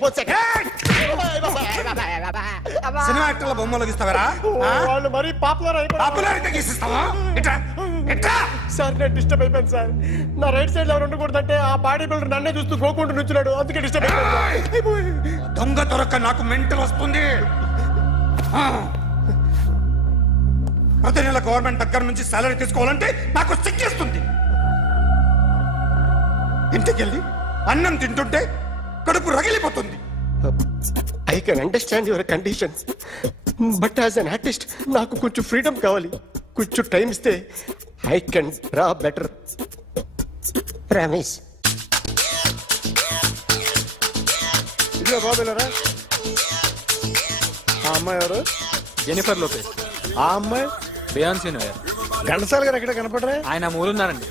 సినిమా యాక్టర్ల బొమ్మలు గీస్తావరా? వాళ్ళు మరీ పాపులర్ అయిపోయారు. పాపులారిటీ గీసిస్తావా? ఇట్రా ఇట్రా. సార్ నేను డిస్టర్బ్ అయిపోయాను సార్. నా రైట్ సైడ్ ఎవరు ఉండకూడదంటే ఆ బాడీ బిల్డర్ నన్నే చూస్తూ గోకుంటూ నుంచున్నాడు, అందుకే డిస్టర్బ్ అయిపోయాను. దొంగ దొరక్క నాకు మెంటల్ వస్తుంది. ప్రతి నెల గవర్నమెంట్ దగ్గర నుంచి సాలరీ తీసుకోవాలంటే నాకు సిగ్గేస్తుంది. ఇంటికెళ్ళి అన్నం తింటుంటే కడుపు రగిలిపోతుంది. I can understand your conditions, but as an artist నాకు కొంచెం ఫ్రీడమ్ కావాలి. కొంచెం టైం ఇస్తే I can draw better. Promise. ఇదిగో బాబులరా, ఆ అమ్మాయి ఎవరు? Jennifer Lopez. ఆ అమ్మాయి బియాన్సీ నోయర్. ఘంటసాల గారు ఎక్కడ కనపడరా? ఆయన మూలున్నారండి.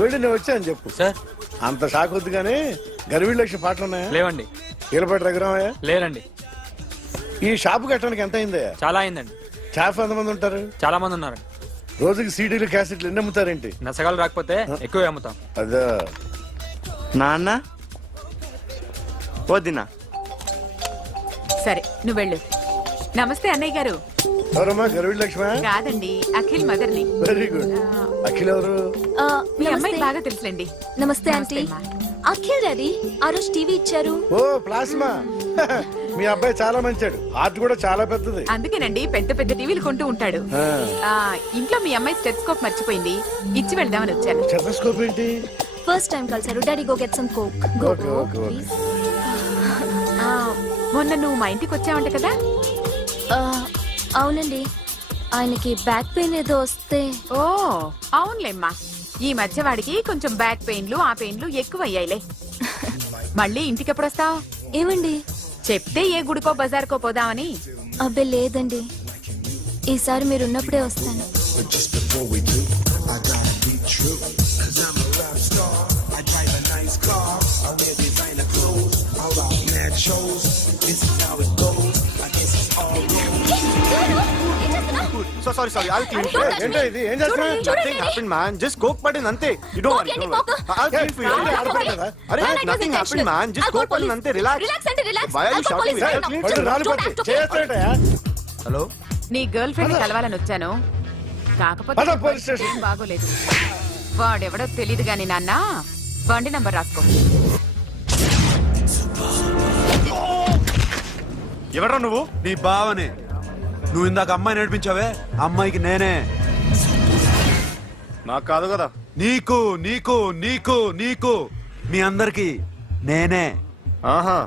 వెళ్ళి నేను వచ్చాను చెప్పు. సార్ అంత షాక్ వద్దు కానీ గర్వీళ్ళ లక్ష పాటలు ఉన్నాయా? లేవండి. కీలపాటి రఘురామయ్య లేరండి. ఈ షాపు కట్టడానికి ఎంత అయింది? చాలా అయిందండి. స్టాఫ్ ఎంతమంది ఉంటారు? చాలా మంది ఉన్నారు. రోజుకి సీడీలు క్యాసెట్లు ఎన్ని అమ్ముతారేంటి? నసగాలు రాకపోతే ఎక్కువ అమ్ముతాం. అదా నాన్న వద్దినా. సరే నువ్వు వెళ్ళు. నమస్తే అన్నయ్య గారు. ఎవరమ్మా? గర్వీ లక్ష్మ? కాదండి, అఖిల్ మదర్ని. Very good. అఖిల్ ఎవరు? మీ అమ్మాయి బాగా తెలుసులేండి. నమస్తే ఆంటీ. అఖిల్ డాడీ ఆ రోజు టీవీ ఇచ్చారు. ఓ ప్లాస్మా. మీ అబ్బాయి చాలా మంచాడు. హార్ట్ కూడా చాలా పెద్దది. అందుకేనండి పెద్ద పెద్ద టీవీలు కొంటూ ఉంటాడు. ఇంట్లో మీ అమ్మాయి స్టెత్స్కోప్ మర్చిపోయింది, ఇచ్చి వెళ్దామని వచ్చాను. స్టెథోస్కోప్ ఏంటి? ఫస్ట్ టైం కలిసారు. Daddy go get some coke. Go okay, okay, okay. Please. మొన్న నువ్వు మా ఇంటికి వచ్చావంట కదా? అవునండి, ఆయనకి బ్యాక్ పెయిన్ ఏదో వస్తే. ఓ అవునులేమ్మా, ఈ మధ్య వాడికి కొంచెం బ్యాక్ పెయిన్లు ఆ పెయిన్లు ఎక్కువ అయ్యాయిలే. మళ్ళీ ఇంటికి ఎప్పుడు వస్తావు? ఏమండి? చెప్తే ఏ గుడికో బజార్కో పోదామని. అబ్బే లేదండి, ఈసారి మీరున్నప్పుడే వస్తాను. Sorry I'll clean it. ఏంటో ఇది? ఏం చేస్తున్నా? Nothing happened, man. Just coke పడింది అంతే. You don't worry. Don't worry. I'll clean for you. అరే nothing happened, man. Just coke పడింది అంతే. Relax. Why are you shouting? ఏయ్, పళ్ళు రాలిపోతాయి. చేస్తాడట. హలో. నీ గర్ల్ ఫ్రెండ్ కలవాలని వచ్చాను, కాకపోతే పద, పోలీస్ స్టేషన్. ఏం బాగోలేదు. వాడెవడో తెలీదు గాని నాన్న, బండి నంబర్ రాసుకో. ఎవడ్రా నువ్వు? నీ బావనే. నువ్వు ఇందాక అమ్మాయి నడిపించావే, అమ్మాయికి నేనే. నాకు కాదు కదా. నీకు నీకు నీకు నీకు మీ అందరికి నేనే. ఆహా.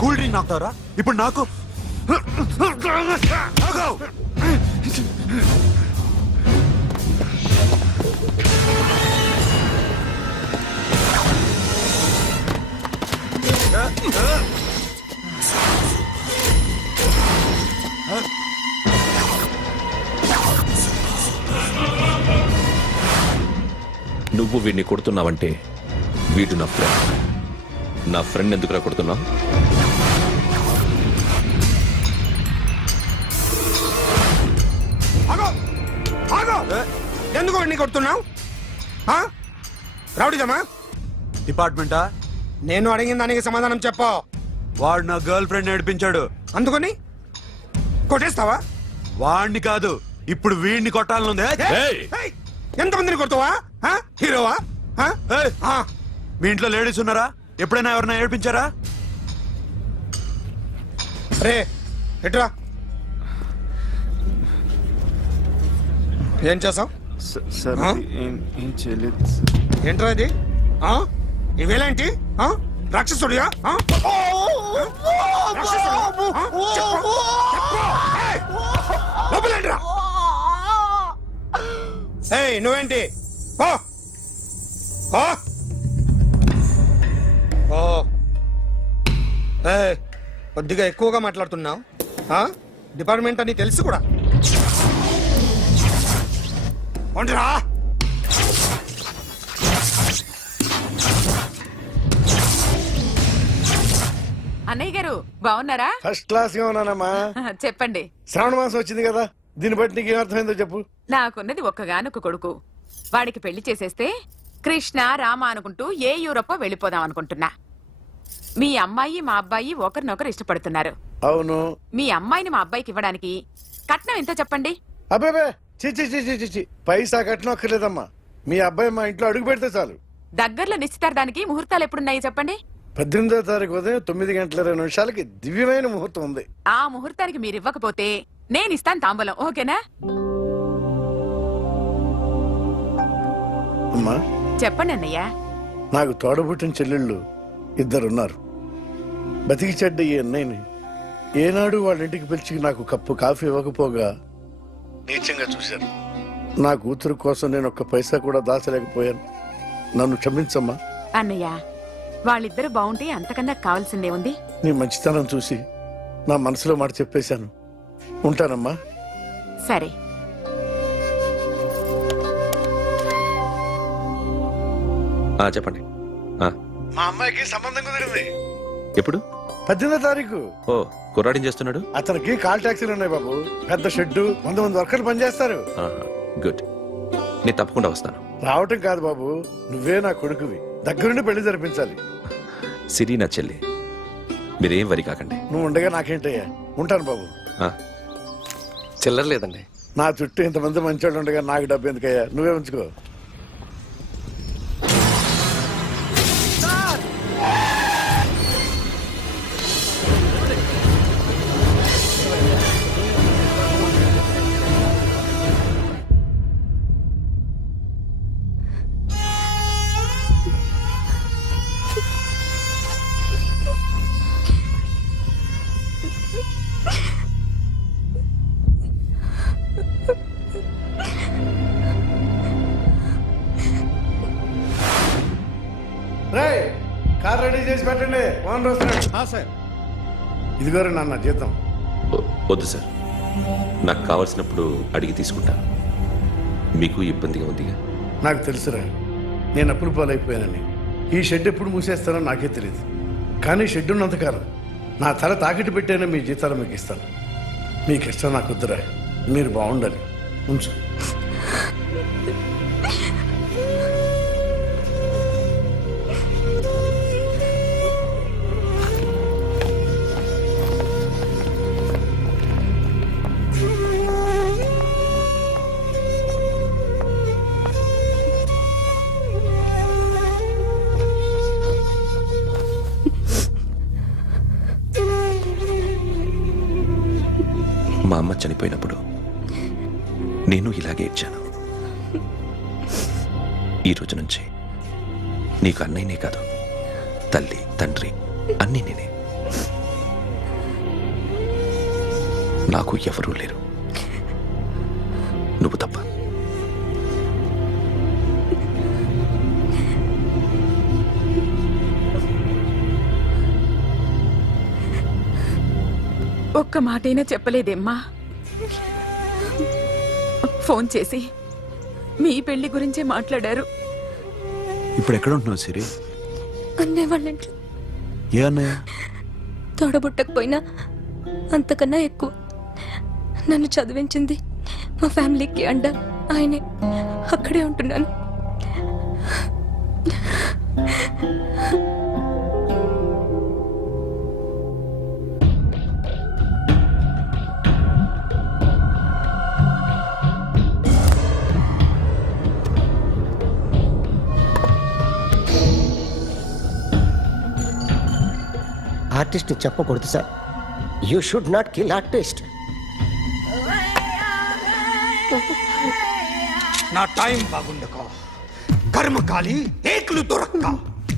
కూల్ డ్రింక్ నాకుతారా ఇప్పుడు నాకు? నువ్వు వీడిని కొడుతున్నావంటే వీడు నా ఫ్రెండ్. నా ఫ్రెండ్ ఎందుకురా కొడుతున్నావు? ఎందుకు వాడిని కొడుతున్నావు? రౌడీదమ్మా? డిపార్ట్మెంటా? నేను అడిగిన దానికి సమాధానం చెప్పు. వాడు నా గర్ల్ ఫ్రెండ్ నడిపించాడు. అందుకని కొట్టేస్తావా? వాడిని కాదు, ఇప్పుడు వీడిని కొట్టాలనుంది. ఏయ్, ఎంతమందిని కొడతావా? హీరోవా? ఏయ్, మీ ఇంట్లో లేడీస్ ఉన్నారా? ఎప్పుడైనా ఎవరైనా ఏడిపించారా? రే ఎట్రా, ఏం చేసావు? సార్ ఏం చేయలేదు. ఏంట్రా ఇది? ఇవేలాంటి రాక్షసుడియా? లోపలేంట్రా? ఏయ్ నువ్వేంటి? కొద్దిగా ఎక్కువగా మాట్లాడుతున్నావు. డిపార్ట్మెంట్ అని తెలుసు కూడా. ఒంటిరా అన్నయ్య గారు బాగున్నారా? ఫస్ట్ క్లాస్ గా ఉన్నానమ్మా. చెప్పండి. శ్రావణ మాసం వచ్చింది కదా, దీన్ని బట్టి నీకు ఏమర్థమైందో చెప్పు. నాకున్నది ఒక్కగానొక్క కొడుకు, వాడికి పెళ్లి చేసేస్తే కృష్ణ రామ అనుకుంటూ ఏ యూరోపో వెళ్ళిపోదాం అనుకుంటున్నా. మీ అమ్మాయి మా అబ్బాయి ఒకరినొకరు ఇష్టపడుతున్నారు. అవును. మీ అమ్మాయిని మా అబ్బాయికి ఇవ్వడానికి కట్నం ఎంతో చెప్పండి. అబ్బాబే చిచి పైసా కట్నం అక్కర్లేదమ్మా. మీ అబ్బాయి మా ఇంట్లో అడుగు పెడితే చాలు. దగ్గరలో నిశ్చితార్థానికి ముహూర్తాలు ఎప్పుడున్నాయి చెప్పండి. 18వ తారీఖు ఉదయం 9:20 దివ్యమైన ముహూర్తం ఉంది. ఆ ముహూర్తానికి మీరు ఇవ్వకపోతే నేను ఇస్తాను తాంబూలం, ఓకేనా? అమ్మా, చెప్పండి అన్నయ్య. నాకు తోడబుట్టిన చెల్లెళ్ళు ఇద్దరున్నారు. బతికి చెడ్డ ఈ అన్నయ్యని ఏనాడు వాళ్ళ ఇంటికి పిలిచి నాకు కప్పు కాఫీ ఇవ్వకపోగా నీచంగా చూశారు. నా కూతురు కోసం నేను ఒక్క పైసా కూడా దాచలేకపోయాను. నన్ను క్షమించమ్మా. అన్నయ్య, వాళ్ళిద్దరు బాగుంటే అంతకన్నా కావాల్సిందే ఉంది. నీ మంచితనం చూసి నా మనసులో మాట చెప్పేశాను. ఉంటానమ్మా. సరే. చెప్పండి. మా అమ్మాయికి సంబంధం కుదిరింది. ఎప్పుడు? 18వ తారీఖు. ఓ, కుర్రాడేం చేస్తున్నాడు? అతనికి కాల్ టాక్సీలు ఉన్నాయి బాబు. పెద్ద షెడ్డు, 100 వర్కర్లు పనిచేస్తారు. గుడ్. నేను తప్పకుండా వస్తాను. రావటం కాదు బాబు, నువ్వే నా కొడుకువి. దగ్గరుండి పెళ్లి జరిపించాలి. సిరి నా చెల్లి, మీరేం వరి కాకండి. నువ్వు ఉండగా నాకేంటయ్యా. ఉంటాను బాబు. చిల్లర లేదండి. నా చుట్టూ ఇంతమంది మంచోళ్ళు ఉండగా నాకు డబ్బు ఎందుకయ్యా? నువ్వే ఉంచుకో. రేయ్, కార్ రెడీ చేసి పెట్టండి. ఓనర్ వస్తున్నాడు. సార్. ఇదిగోరు నాన్న జీతం. వద్దు సార్, నాకు కావలసినప్పుడు అడిగి తీసుకుంటాను. మీకు ఇబ్బందిగా ఉందిగా? నాకు తెలుసురా, నేను అప్పులు పాలైపోయానని. ఈ షెడ్ ఎప్పుడు మూసేస్తానో నాకే తెలియదు. కానీ షెడ్ ఉన్నంతకాలం నా తల తాకిట్టు పెట్టైనా మీ జీతాలు మీకు ఇస్తాను. మీకు ఇష్టం నాకు వద్దురా. మీరు బాగుండాలి. ఉంచు. మా అమ్మ చనిపోయినప్పుడు నేను ఇలాగే ఇచ్చాను. ఈ రోజు నుంచి నీకు అన్నయ్యనే కాదు, తల్లి తండ్రి అన్నీ నేనే. నాకు ఎవరూ లేరు, నువ్వు తప్ప. ఒక్క మాటైనా చెప్పలేదేమ్మా? ఫోన్ చేసి మీ పెళ్లి గురించే మాట్లాడారు. ఇప్పుడు ఎక్కడ ఉంటున్నావు సిరి? అన్నయ్య వాళ్ళ ఇంట్లో. ఏ అన్నయ్య? తోడబుట్టకపోయినా అంతకన్నా ఎక్కువ నన్ను చదివించింది మా ఫ్యామిలీకి అండ ఆయనే. అక్కడే ఉంటున్నాను. ఆర్టిస్ట్ చెప్పకూడదు sir. You should not kill artist. నా టైం బాగుండకో, కర్మకాలి ఏకులు దొరక్క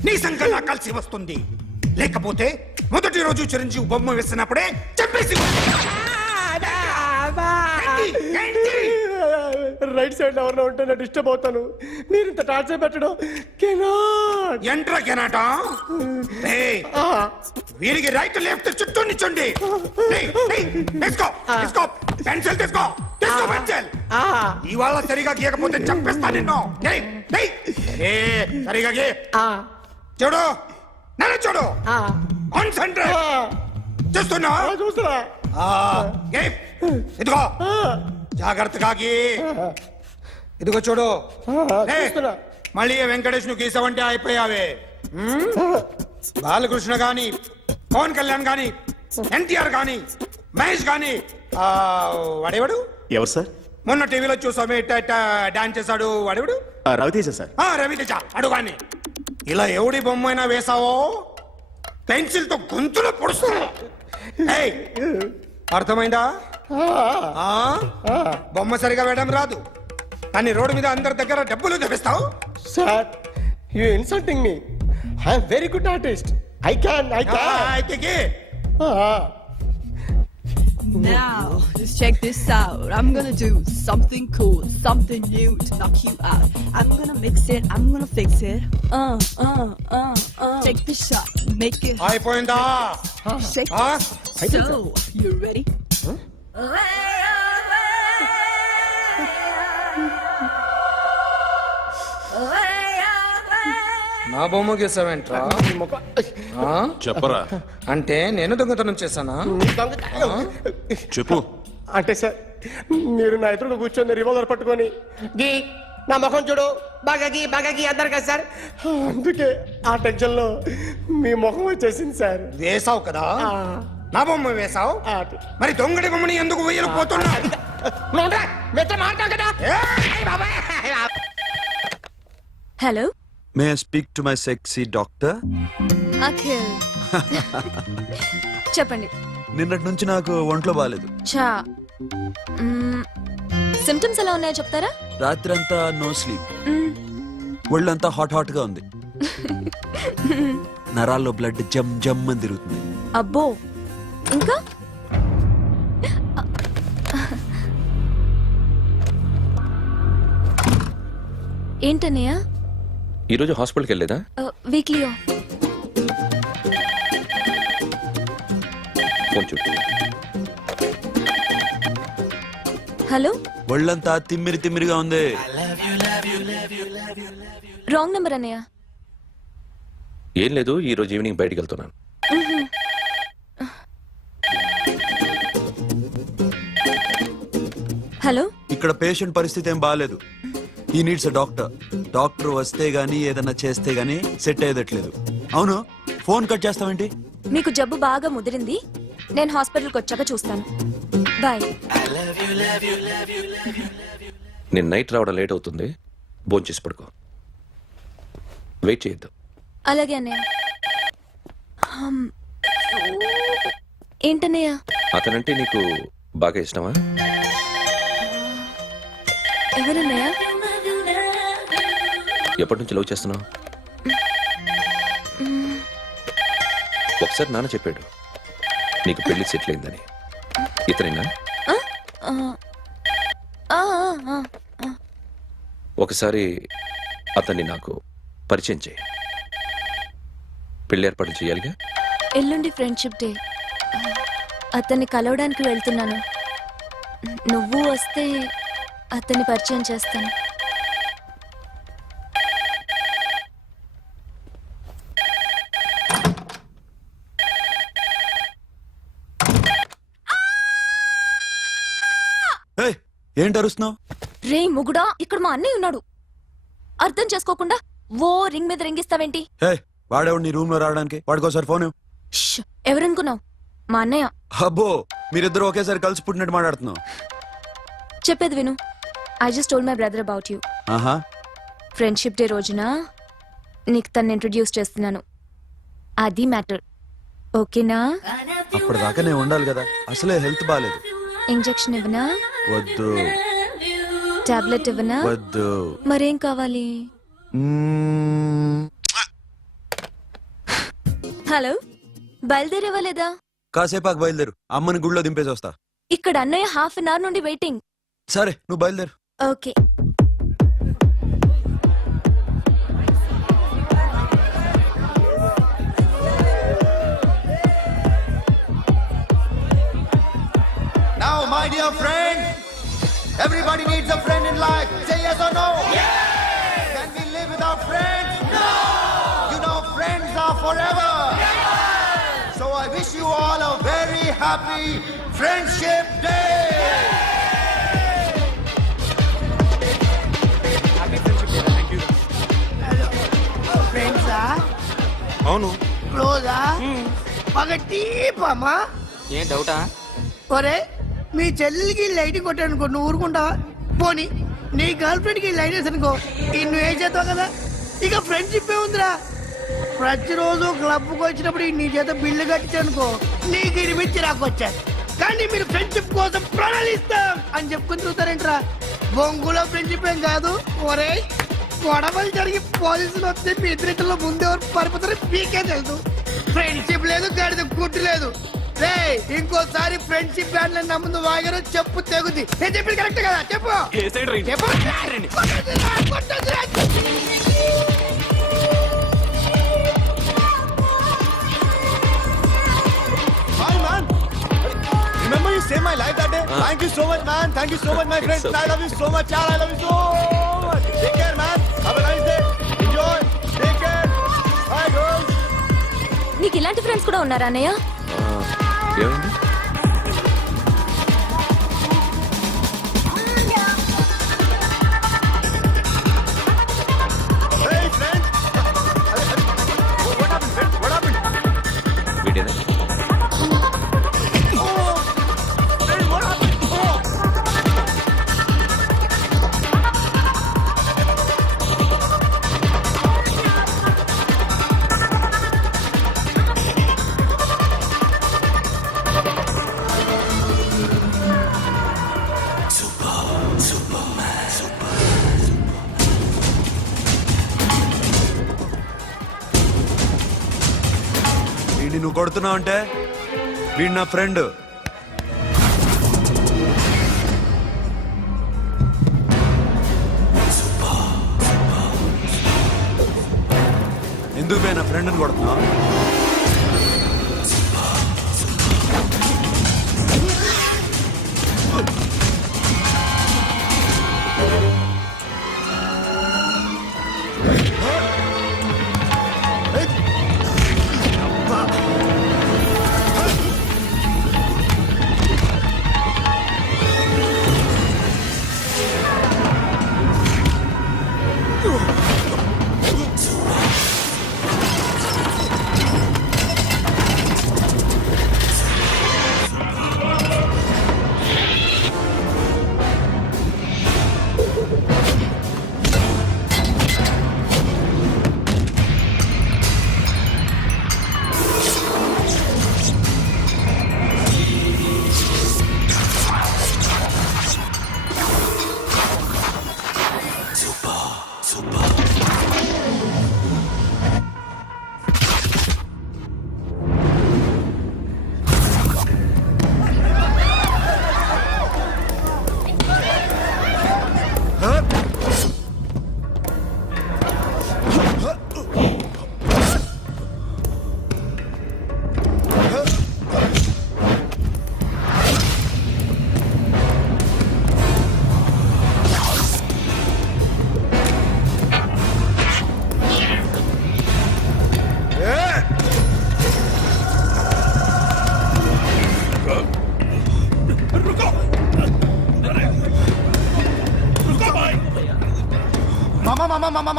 నీ సంకల్లా కలిసి వస్తుంది. లేకపోతే మొదటి రోజు చిరంజీవి బొమ్మ వేసినప్పుడే చెప్పేసి రైట్ సైడ్ ఎవరిలో ఉంటే నేను డిస్టర్బ్ అవుతాను. మీరు ఇంత టార్చర్ పెట్టడం కెనాట్. ఎంట్రా కెనాట. వీరికి రైట్ లెఫ్ట్ చుట్టూ నిచ్చండి. తీసుకో తీసుకో పెన్సిల్, తీసుకో తీసుకో పెన్సిల్. ఇవాళ సరిగా గీయకపోతే చంపేస్తా నిన్ను. సరిగా గీ. చూడు, నన్ను చూడు. కాన్సంట్రేట్. చూస్తున్నా చూస్తున్నా. ఇదిగో జాగ్రత్తగా గీ. ఇదిగో చూడు. మళ్ళీ వెంకటేష్ ను గీసావంటే అయిపోయావే. బాలకృష్ణ గాని, పవన్ కళ్యాణ్ గాని, ఎన్టీఆర్ గాని, మహేష్ గాని, వాడేవాడు ఎవరు సార్? మొన్న టీవీలో చూసామే డాన్స్ చేశాడు, వాడేవాడు? రవితేజ సార్. రవితేజ అడుగాని. ఇలా ఎవడి బొమ్మైనా వేసావో పెన్సిల్ తో గొంతులో పొడుస్తా. అర్థమైందా? బొమ్మ సరిగా వేయడం రాదు కానీ రోడ్డు మీద అందరి దగ్గర డబ్బులు తెప్పిస్తావు. Sir you insulting me. I'm very good artist. I can. Now, just check this out. I'm gonna do something cool, something new to knock you out. I'm gonna mix it, I'm gonna fix it. Take the shot, make it అయిపోయిందా? shake. ఆ? So, you ready? నా బొమ్మ గీసావేంట్రా? చెప్పరా. అంటే నేను దొంగతనం చేశానా? చెప్పు. అంటే సార్ మీరు నా ఎదురుగా కూర్చొని రివాల్వర్ పట్టుకొని గీ నా ముఖం చూడు బాగా గీ అన్నారు కదా సార్. అందుకే ఆ టెన్షన్ లో మీ ముఖం వచ్చేసింది సార్. వేసావు కదా, నా బొమ్మ వేసావు. మరి దొంగడి బొమ్మని ఎందుకు వేయలేకపోతున్నా? Hello? May I speak to my sexy doctor? Akhil. చెప్పండి. నిన్నటి నుంచి నాకు ఒంట్లో బాగాలేదు. చా సిమ్టమ్స్ ఎలా ఉన్నాయో చెప్తారా? రాత్రి అంతా నో స్లీప్, ఒళ్ళంతా హాట్ గా ఉంది, నరాల్లో బ్లడ్ జమ్ జమ్ అని తిరుగుతుంది. అబ్బో, ఇంకా? ఏంటన్నయ్య? ఈరోజు హాస్పిటల్కి వెళ్ళేదా? వీక్లీ ఫోన్ చూడు. హలో, ఒళ్ళంతా తిమ్మిరిగా ఉంది. రాంగ్ నెంబర్ అన్నయ్య. ఏం లేదు, ఈ రోజు ఈవినింగ్ బయటికి వెళ్తున్నాను. హలో, ఇక్కడ పేషెంట్ పరిస్థితి ఏం బాగాలేదు. ఈ నీడ్స్ డాక్టర్ వస్తే గానీ ఏదన్నా చేస్తే గానీ సెట్ అయ్యేదట్లేదు. అవును, ఫోన్ కట్ చేస్తావేంటి? మీకు జబ్బు బాగా ముదిరింది, నేను హాస్పిటల్కి వచ్చాక చూస్తాను. బాయ్. నేను నైట్ రావడం లేట్ అవుతుంది, భోంచేసి పడుకో. వెయిట్ చేయొద్దు. అలాగే అన్నయ్య. ఏంటన్నయ్య? అతనంటే నీకు బాగా ఇష్టమా? ఎవరన్నయ్య? ఎప్పటి నుంచి లవ్ చేస్తున్నావు? ఒకసారి నాన్న చెప్పాడు నీకు పెళ్లి సెటిల్ అయిందని. ఇతనేనా? ఒకసారి అతన్ని నాకు పరిచయం చేయి. పెళ్లి ఏర్పాటు చేయాలిగా. ఎల్లుండి ఫ్రెండ్షిప్ డే, అతన్ని కలవడానికి వెళ్తున్నాను. నువ్వు వస్తే అతన్ని పరిచయం చేస్తాను. ఏంటి అరుస్తున్నావు? రే ముగుడా, ఇక్కడ మా అన్నయ్య ఉన్నాడు. అర్థం చేసుకోకుండా ఓ రింగ్ మీద రింగిస్తావేంటి? వాడేవాడు నీ రూమ్ లో రావడానికి? వాడికోసారి ఫోన్. ఎవరనుకున్నావు? మా అన్నయ్య. అబ్బో, మీరిద్దరు ఒకేసారి కలిసి పుట్టినట్టు మాట్లాడుతున్నావు. చెప్పేది విను. I just told my brother about you. ఆహా, ఫ్రెండ్షిప్ డే రోజున నీకు తను ఇంట్రొడ్యూస్ చేస్తున్నాను. అది మ్యాటర్. ఓకేనా? అప్పటిదాకా నేను ఉండాలి కదా, అసలే హెల్త్ బాగాలేదు. ఇంజెక్షన్ ఇవ్వనా? వద్దు. టాబ్లెట్ ఇవ్వనా? వద్దు. మరేం కావాలి? హలో, బయలుదేరేవా లేదా? కాసేపాకు బయలుదేరు, అమ్మని గుళ్ళో దింపేసి వస్తా. ఇక్కడ అన్నయ్య హాఫ్ అన్ అవర్ నుండి వెయిటింగ్. సరే, నువ్వు బయలుదేరు. Okay. Now, my dear friends, everybody needs a friend in life. Say yes or no? Yes! Can we live without friends? No! You know, friends are forever. Yes! So I wish you all a very happy Friendship Day! ఫ్రెండ్సా? అవును. క్లోజా? బాగా డీపమ్మా? ఏం డౌటా? ఒరే, మీ చెల్లికి లైటింగ్ కొట్టానుకో, నువ్వు ఊరుకుంటావా? పోనీ నీ గర్ల్ ఫ్రెండ్కి లైట్ వేసి అనుకో, నువ్వు ఏం చేస్తావు కదా? ఇక ఫ్రెండ్షిప్ ఏ ఉందిరా. ప్రతిరోజు క్లబ్కి వచ్చినప్పుడు నీ చేత బిల్లు కట్టించనుకో, నీకు ఇరిమిచ్చి రాకొచ్చాను. కానీ మీరు ఫ్రెండ్షిప్ కోసం ప్రణాళిస్తాం అని చెప్పుకుని చూస్తారేంట్రా? బొంగులో ఫ్రెండ్షిప్ ఏం కాదు. ఒరే గొడవలు జరిగి పోలీసులు వస్తే మీ ఇద్దరిలో ముందెవరు పరిపోతారో మీకే తెలుసు. ఫ్రెండ్షిప్ లేదు, గడిద గుడ్డు లేదు. రే ఇంకోసారి ఫ్రెండ్షిప్ బ్యాండ్ నా ముందు వాగారు చెప్పు తెగుద్ది. నేను చెప్పింది కరెక్ట్ కదా? చెప్పు చెప్పు. కొట్టొద్దురా. Hi, man. Remember you saved my life that day? Thank you so much, man. Thank you so much, my friends. I love you so much, yaar. I love you so much. Take care, man. Have a nice day. Enjoy. Take care. Bye, girls. నీకు ఇలాంటి ఫ్రెండ్స్ కూడా ఉన్నారా అన్నయ్య? ఏమైంది? Hey, friend. What happened, friend? What happened? వీడేనా? Oh. Hey, what happened? Oh. వీడిని నువ్వు కొడుతున్నావు అంటే వీడు నా ఫ్రెండ్. ఎందుకు పోయి నా ఫ్రెండ్ని కొడుతున్నావు?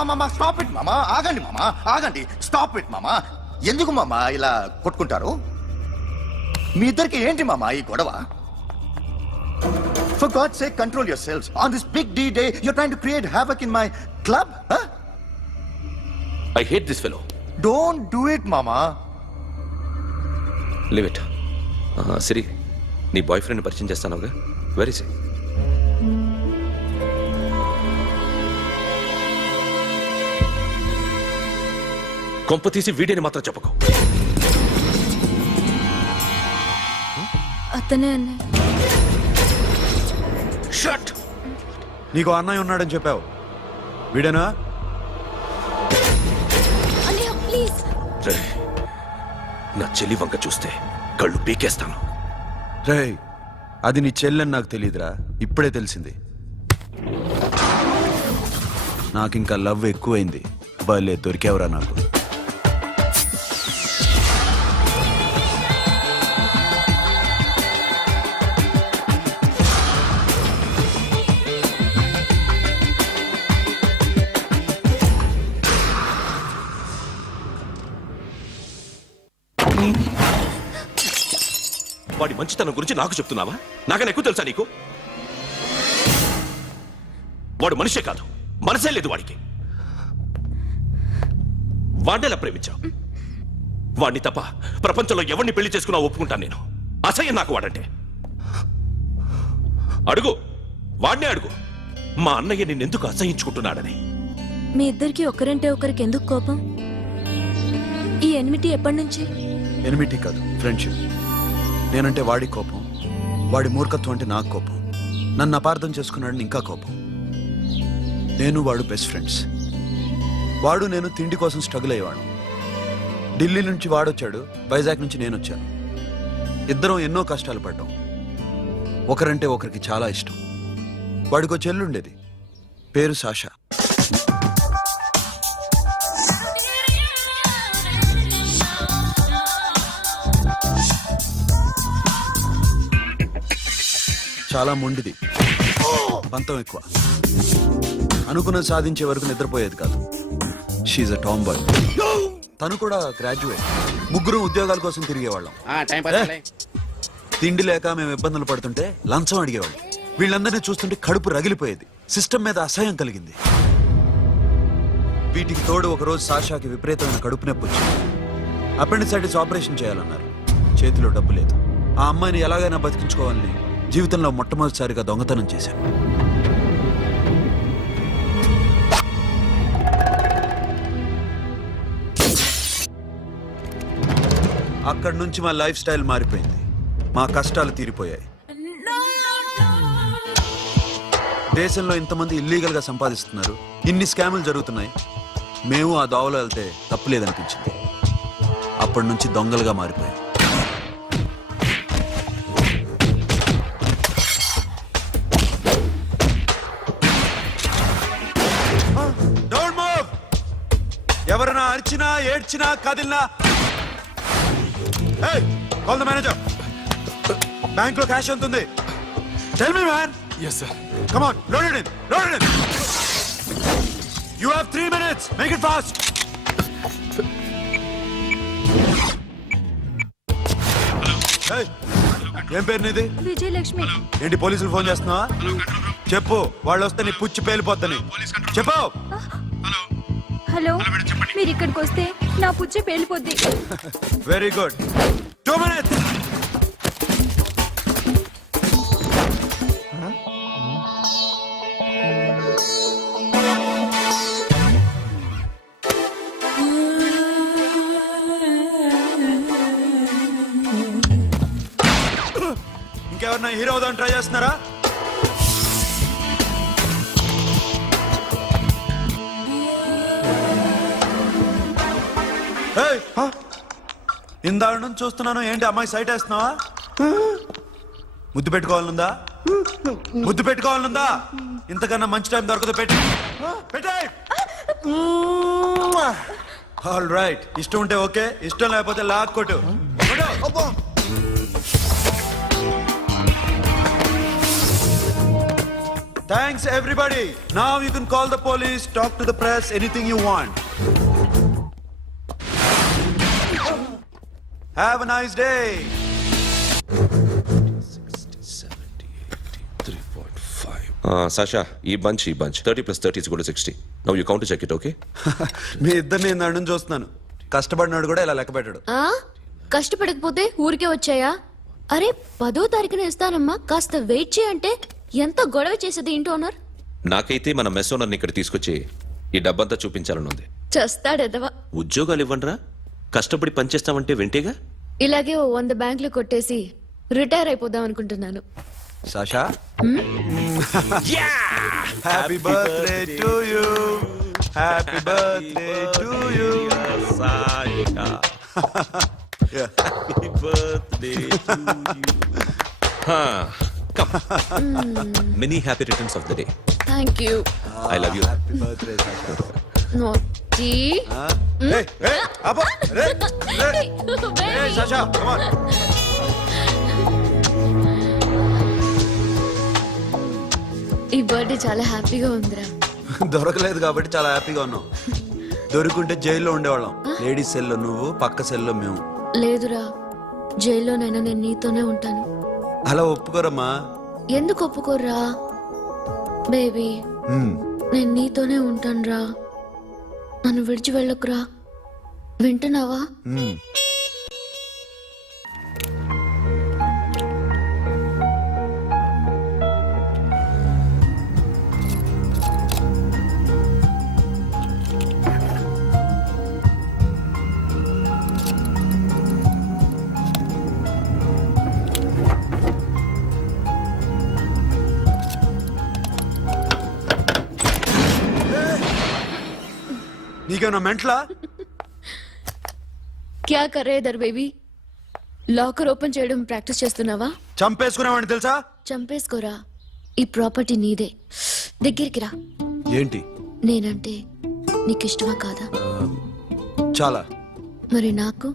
మామా స్టాప్ ఇట్ మామా. ఆగండి మామా, ఆగండి. స్టాప్ ఇట్ మామా. ఎందుకు మామా ఇలా కొట్టుకుంటారు? మీ ఇద్దరికి ఏంటి మామా ఈ గొడవ? For God's sake, control yourselves. On this big D-Day, you're trying to create havoc in my club? Huh? I hate this fellow. Don't do it, mama. Leave it. సిరి, నీ బాయ్ ఫ్రెండ్ పరిచయం చేస్తానుగా. వెరీ సే. కొంప తీసి వీడిని మాత్రం చెప్పకు. అతనే అన్నయ్య. షట్. నీకు అన్నయ్య ఉన్నాడని చెప్పావు, వీడేనా? అన్నయ్య ప్లీజ్. రేయ్, నా చెల్లి వంక చూస్తే కళ్ళు పీకేస్తాను. రేయ్, అది నీ చెల్లెని నాకు తెలియదురా, ఇప్పుడే తెలిసింది. నాకింకా లవ్ ఎక్కువైంది. భలే దొరికావురా నాకు. వాడి మంచితనం గురించి నాకు చెప్తున్నావా? నాకన్నా ఎక్కువ తెలుసా నీకు? వాడు మనిషే కాదు, మనసే లేదు వాడికి. వాడినెలా ప్రేమించావు? వాడిని తప్ప ప్రపంచంలో ఎవరిని పెళ్లి చేసుకున్నా ఒప్పుకుంటాను నేను. అసహ్యం నాకు వాడంటే. అడుగు, వాడినే అడుగు. మా అన్నయ్య నిన్నెందుకు అసహించుకుంటున్నాడని. మీ ఇద్దరికి ఒకరంటే ఒకరికి ఎందుకు కోపం? ఈ ఎనిమిటి ఎప్పటి నుంచి? ఎనిమిటీ కాదు, ఫ్రెండ్షిప్. నేనంటే వాడి కోపం, వాడి మూర్ఖత్వం అంటే నాకు కోపం. నన్ను అపార్థం చేసుకున్నాడని ఇంకా కోపం. నేను వాడు బెస్ట్ ఫ్రెండ్స్. వాడు నేను తిండి కోసం స్ట్రగుల్ అయ్యేవాడు. ఢిల్లీ నుంచి వాడొచ్చాడు, వైజాగ్ నుంచి నేను వచ్చాను. ఇద్దరం ఎన్నో కష్టాలు పడ్డాం. ఒకరంటే ఒకరికి చాలా ఇష్టం. వాడికో చెల్లుండేది, పేరు సాషా. చాలా మొండిది, పంతం ఎక్కువ. అనుకున్నది సాధించే వరకు నిద్రపోయేది కాదు. She's a tomboy. తను కూడా గ్రాడ్యుయేట్. ముగ్గురు ఉద్యోగాల కోసం తిరిగేవాళ్ళం. తిండి లేక మేము ఇబ్బందులు పడుతుంటే లంచం అడిగేవాళ్ళం. వీళ్ళందరినీ చూస్తుంటే కడుపు రగిలిపోయేది. సిస్టమ్ మీద అసహ్యం కలిగింది. వీటికి తోడు ఒకరోజు సాషాకి విపరీతమైన కడుపు నొప్పి వచ్చింది. అపెండిసైటిస్ ఆపరేషన్ చేయాలన్నారు. చేతిలో డబ్బు లేదు. ఆ అమ్మాయిని ఎలాగైనా బతికించుకోవాలని జీవితంలో మొట్టమొదటిసారిగా దొంగతనం చేశాను. అక్కడి నుంచి మా లైఫ్ స్టైల్ మారిపోయింది. మా కష్టాలు తీరిపోయాయి. దేశంలో ఇంతమంది ఇల్లీగల్ గా సంపాదిస్తున్నారు, ఇన్ని స్కాములు జరుగుతున్నాయి. మేము ఆ దోవలో వెళ్తే తప్పులేదనిపించింది. అప్పటి నుంచి దొంగలుగా మారిపోయాం. Don't move! ఎవరైనా అరిచినా ఏడ్చినా కదిలినా కాల్ ద మేనేజర్. బ్యాంక్ లో క్యాష్ ఎంత ఉంది? Tell me man. Yes, sir. Come on, load it in. Load it in. You have 3 minutes. Make it fast. Hey, ఏం పేరు నీది? విజయలక్ష్మి. ఏంటి పోలీసులు ఫోన్ చేస్తున్నావా? చెప్పు, వాళ్ళు వస్తే నీ పుచ్చి పేలిపోద్దని చెప్పు. హలో, మీరు ఇక్కడికి వస్తే నా పుచ్చి పేలిపోద్ది. Very good. 2 minutes. ఇంకెవరన్నా హీరో అవుదాం ట్రై చేస్తున్నారా? ఇందాక నుంచి చూస్తున్నాను. ఏంటి అమ్మాయి సైట్ వేస్తున్నావా? ముద్దు పెట్టుకోవాలనుందా? ముద్దు పెట్టుకోవాలనుందా? ఇంతకన్నా మంచి టైం దొరకదు. పెట్టే. All right. ఇష్టం ఉంటే ఓకే, ఇష్టం లేకపోతే లాక్ కొట్టు. Thanks everybody. Now you can call the police, talk to the press, anything you want. Have a nice day. 'Sasha, ఈ bunch 30 + 30 = 60. Now you count to check it, okay? మీ ఇద్దరిని నేను నుండి చూస్తున్నాను. కష్టపడినాడు కూడా ఇలా లెక్క పెట్టాడు. కష్టపడకపోతే ఊరికే వచ్చాయా? అరే 10వ తారీఖున ఇస్తానమ్మా, కాస్త వెయిట్ చేయంటే ఎంత గొడవ చేసేది ఇంటి ఓనర్. నాకైతే మన మెస్ ఓనర్ని ఇక్కడ తీసుకొచ్చి ఈ డబ్బంతా చూపించాలని ఉంది. చస్తాడెదవా. ఉద్యోగాలు ఇవ్వండిరా, కష్టపడి పనిచేస్తామంటే వింటేగా. ఇలాగే 100 బ్యాంకులు కొట్టేసి రిటైర్ అయిపోదాం అనుకుంటున్నాను. Sasha, happy birthday to you. Happy birthday to you Sasha. Happy birthday to you. Many happy returns of the day. Thank you. I love you. Happy birthday Sasha. నోటి. Hey, అబ్బో. Hey, Sasha, come on. ఈ బర్త్డే చాలా హ్యాపీగా ఉందిరా. దొరకలేదు కాబట్టి చాలా హ్యాపీగా ఉన్నాం. దొరుకుంటే జైల్లో ఉండేవాళ్ళం. లేడీస్ సెల్లో నువ్వు, పక్క సెల్లో మేము. లేదురా, జైల్లోనైనా నేను నీతోనే ఉంటాను. అలా ఒప్పుకోరమ్మా. ఎందుకు ఒప్పుకోర్రా బేబీ? నేను నీతోనే ఉంటాను రా. నన్ను విడిచి వెళ్ళకురా. వింటున్నావా? నీకేమన్నా మెంట్లా? క్యా కరే దర్ బేబీ లాకర్ ఓపెన్ చేయడం ప్రాక్టీస్ చేస్తున్నావా? చంపేసుకున్నామని తెలుసా? చంపేసుకోరా, ఈ ప్రాపర్టీ నీదే. దగ్గరికి రా. ఏంటి? నేనంటే నీకిష్టమా కాదా? చాలా. మరి నాకు?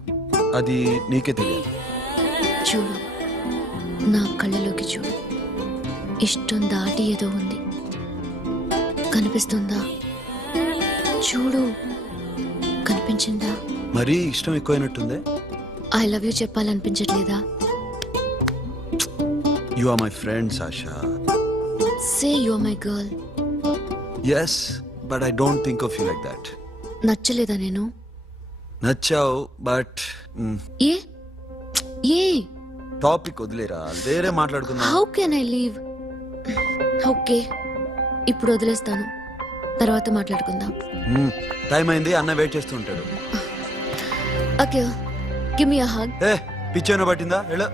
అది నీకే తెలియదు. చూడు, నా కళ్ళలోకి చూడు. ఇష్టం దాటి ఏదో ఉంది, కనిపిస్తుందా? చూడు, కనిపించిందా? మరీ ఇష్టం ఎక్కువైనట్టుందే. ఐ లవ్ యూ చెప్పాలనిపించట్లేదా? You are my friend Sasha. Say you are my girl. Yes, but I don't think of you like that. నచ్చలేదా నేను? నచ్చావు, బట్ ఏ ఏ టాపిక్ వదిలేరా, వేరే మాట్లాడుకుందాం. How can I leave? Okay, ఇప్పుడు వదిలేస్తాను, తర్వాత మాట్లాడుకుందాం. టైం అయింది, అన్న వెయిట్ చేస్తూ ఉంటాడు. Okay, give me a hug. ఏ పిచ్చేనా పట్టిందా? వెళ్ళ.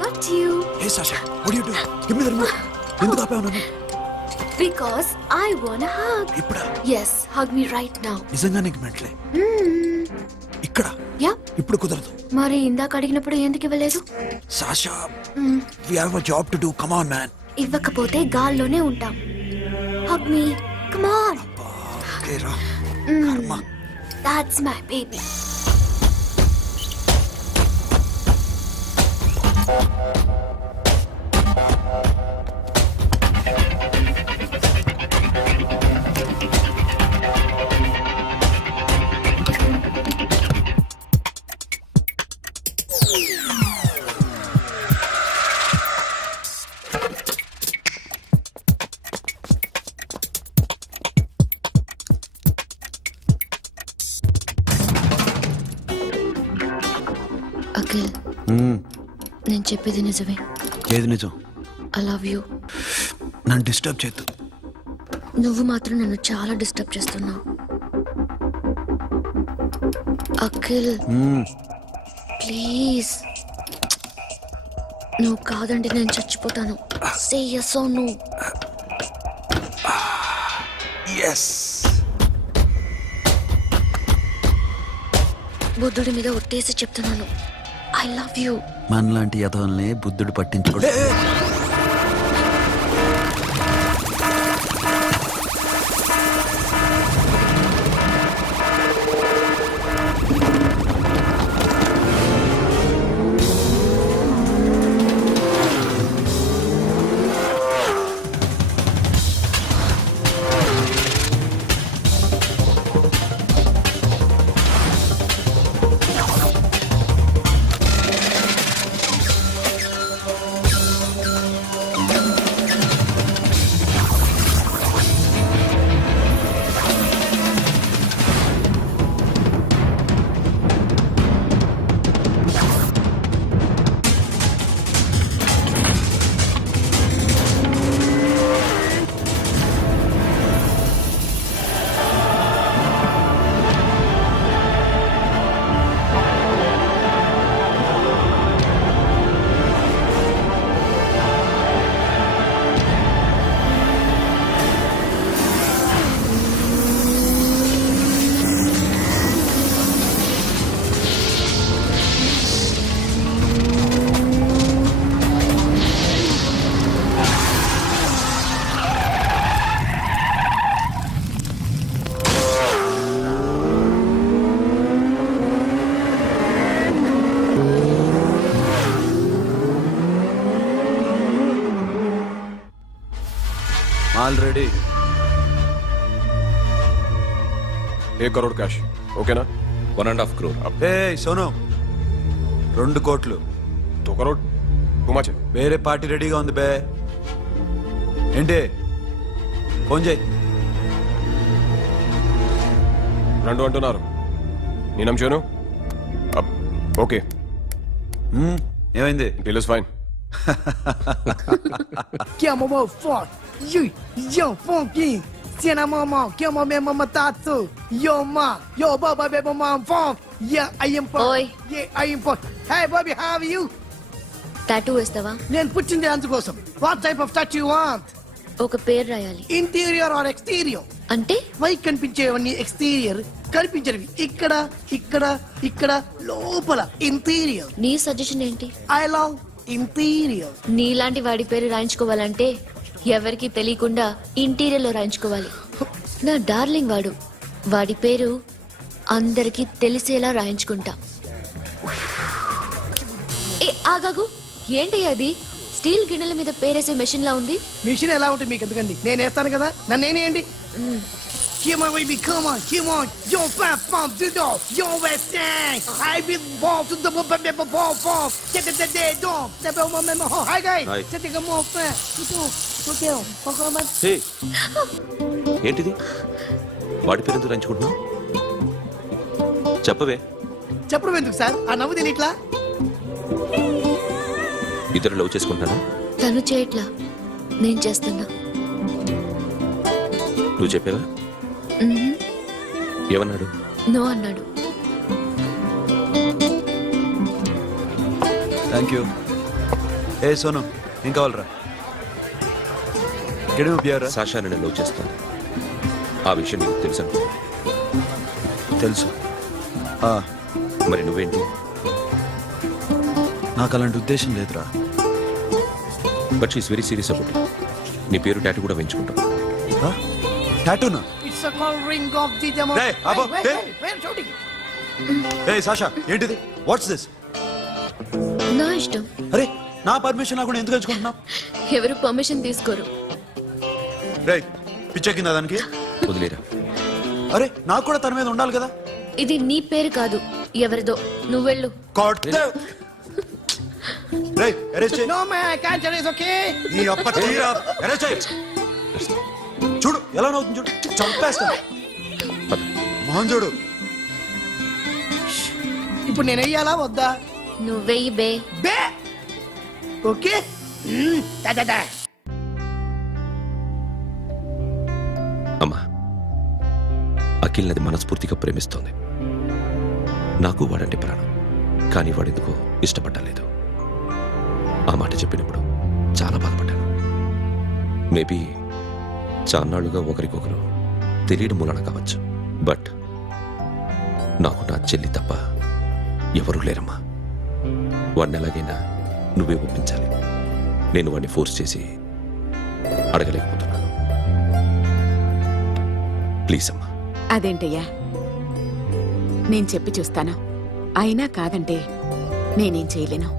What you? Hey Sasha, what are you doing? Give me the remote. ఎందుకు ఆపావు నన్ను? Because I want a hug. ఇప్పుడా? Yes, hug me right now. నిజంగా నీకు మెంటలే? ఇక్కడ Yeah. ఇప్పుడు కుదరదు. మరి ఇందాక అడిగినప్పుడు ఎందుకు ఇవ్వలేదు? Sasha, we have a job to do. Come on, man. ఇవ్వకపోతే గాల్లోనే ఉంటాం. Hug me. Come on. Okay, రా. కర్మ. That's my baby. అఖిల్, నేను చెప్పేది నిజమే. ఏది నిజం? I love you. నన్ను డిస్టర్బ్ చేయొద్దు. నువ్వు మాత్రం నన్ను చాలా డిస్టర్బ్ చేస్తున్నావు. అఖిల్, ప్లీజ్. నువ్వు కాదండి నేను చచ్చిపోతాను. సే yes or no. yes. బుద్ధుడి మీద ఒట్టేసి చెప్తున్నాను, ఐ లవ్ యూ. మనలాంటి యథవల్ని బుద్ధుడు పట్టించుకోడు. ఆల్రెడీ 1 crore క్యాష్ ఓకేనా 1.5 crore. ఏ సోను 2 కోట్లు 2 crore టూ మచ్. వేరే పార్టీ రెడీగా ఉంది బే. ఏంటి ఫోన్ చేయి. 2 అంటున్నారు. నేను నమ్మాను. ఓకే ఏమైంది? Deal is fine. Que amo mo fuck. Yo funky. Siena mama, que amo me mama tatu. Yo ma, yo baba baby mom funk. Yeah, I am funk. Oi. Yeah, I am funk. Hey Bobby, how are you? Tattoo వేస్తావా? నేను పుట్టింది అందుకోసం. What type of tattoo you want? ఒక పేరు రాయాలి. Interior or exterior? అంటే పైకి కనిపించేవన్నీ ఎక్స్టీరియర్, కనిపించేవి ఇక్కడ ఇక్కడ ఇక్కడ లోపల ఇంటీరియర్. నీ సజెషన్ ఏంటి? I love interior. నీలాంటి వాడి పేరు రాయించుకోవాలంటే ఎవరికి తెలియకుండా ఇంటీరియర్ లో రాయించుకోవాలి. నా డార్లింగ్ వాడు, వాడి పేరు అందరికి తెలిసేలా రాయించుకుంటా. ఏ ఆగాగు, ఏంటి అది? స్టీల్ గిన్నెల మీద పేరేసే మెషిన్ లా ఉంది. మిషన్ ఎలా ఉంటుంది మీకు ఎందుకండి? నేను వేస్తాను కదా, నన్ను నేనేయండి. Come on, baby, come on, come on. Yo, fat pump, do do. Yo, West End. I be bomb to the bomb. Get the dog. The bomb. Hi, guys. Hi. Set the more fat. Go. హే ఏంటిది? వాడి పేరు ఎందుకు రంచుకుంటున్నావు? చెప్పవే. చెప్పడం ఎందుకు సార్? ఆ నవ్వు తెలియట్లా? ఇద్దరు లవ్ చేసుకుంటాను. తను చేయట్లా, నేను చేస్తున్నా. నువ్వు చెప్పావా? ఏమన్నాడు? నో అన్నాడు. Thank you. ఏ సోను ఏం కావాలరా? గడి పియారా? సాషా నేను లవ్ చేస్తాను. ఆ విషయం నీకు తెలుసు అనుకో. తెలుసు. మరి నువ్వేంటి? నాకు అలాంటి ఉద్దేశం లేదురా. But she's very serious about it. నీ పేరు టాటూ కూడా వేయించుకుంటాం. టాటూనా? It's a call ring of the demo. Hey, Abba, hey. Wait, shooting. A Sasha ఏంటిది? What's this? నా ఇష్టం. అరే నా పర్మిషన్ లేకుండా ఎందుకు ఎంచుకుంటున్నావు? ఎవరు పర్మిషన్ తీసుకోరు. రే పిచ్చెక్కిందా దానికి? వదిలేరా. అరే నాకు కూడా తన మీద ఉండాలి కదా. ఇది నీ పేరు కాదు, ఎవరిదో. నువ్వెళ్ళు. రే అరెస్ట్ చేయి. No man, I can't tell it's okay. నీ అప్ప తీరా అరెస్ట్ చేయి. చూడు ఎలా నవ్వుతుంది చూడు. చంపేస్తా. మోహన్ చూడు. ఇప్పుడు నేను వెయ్యాలా వద్దా? నువ్వెయ్యి బే. బే ఓకే. Da. అమ్మా, అఖిల్ నది మనస్ఫూర్తిగా ప్రేమిస్తోంది. నాకు వాడంటే ప్రాణం. కానీ వాడెందుకో ఇష్టపడలేదు. ఆ మాట చెప్పినప్పుడు చాలా బాధపడ్డాను. మేబీ చాన్నాళ్ళుగా ఒకరికొకరు తెలియడం మూలన కావచ్చు. బట్ నాకు నా చెల్లి తప్ప ఎవరూ లేరమ్మా. వాడిని ఎలాగైనా నువ్వే ఒప్పించాలి. నేను వాడిని ఫోర్స్ చేసి అడగలేకపోతున్నాను. ప్లీజ్ అమ్మా. అదేంటయ్యా, నేను చెప్పి చూస్తాను. అయినా కాదంటే నేనేం చేయలేను.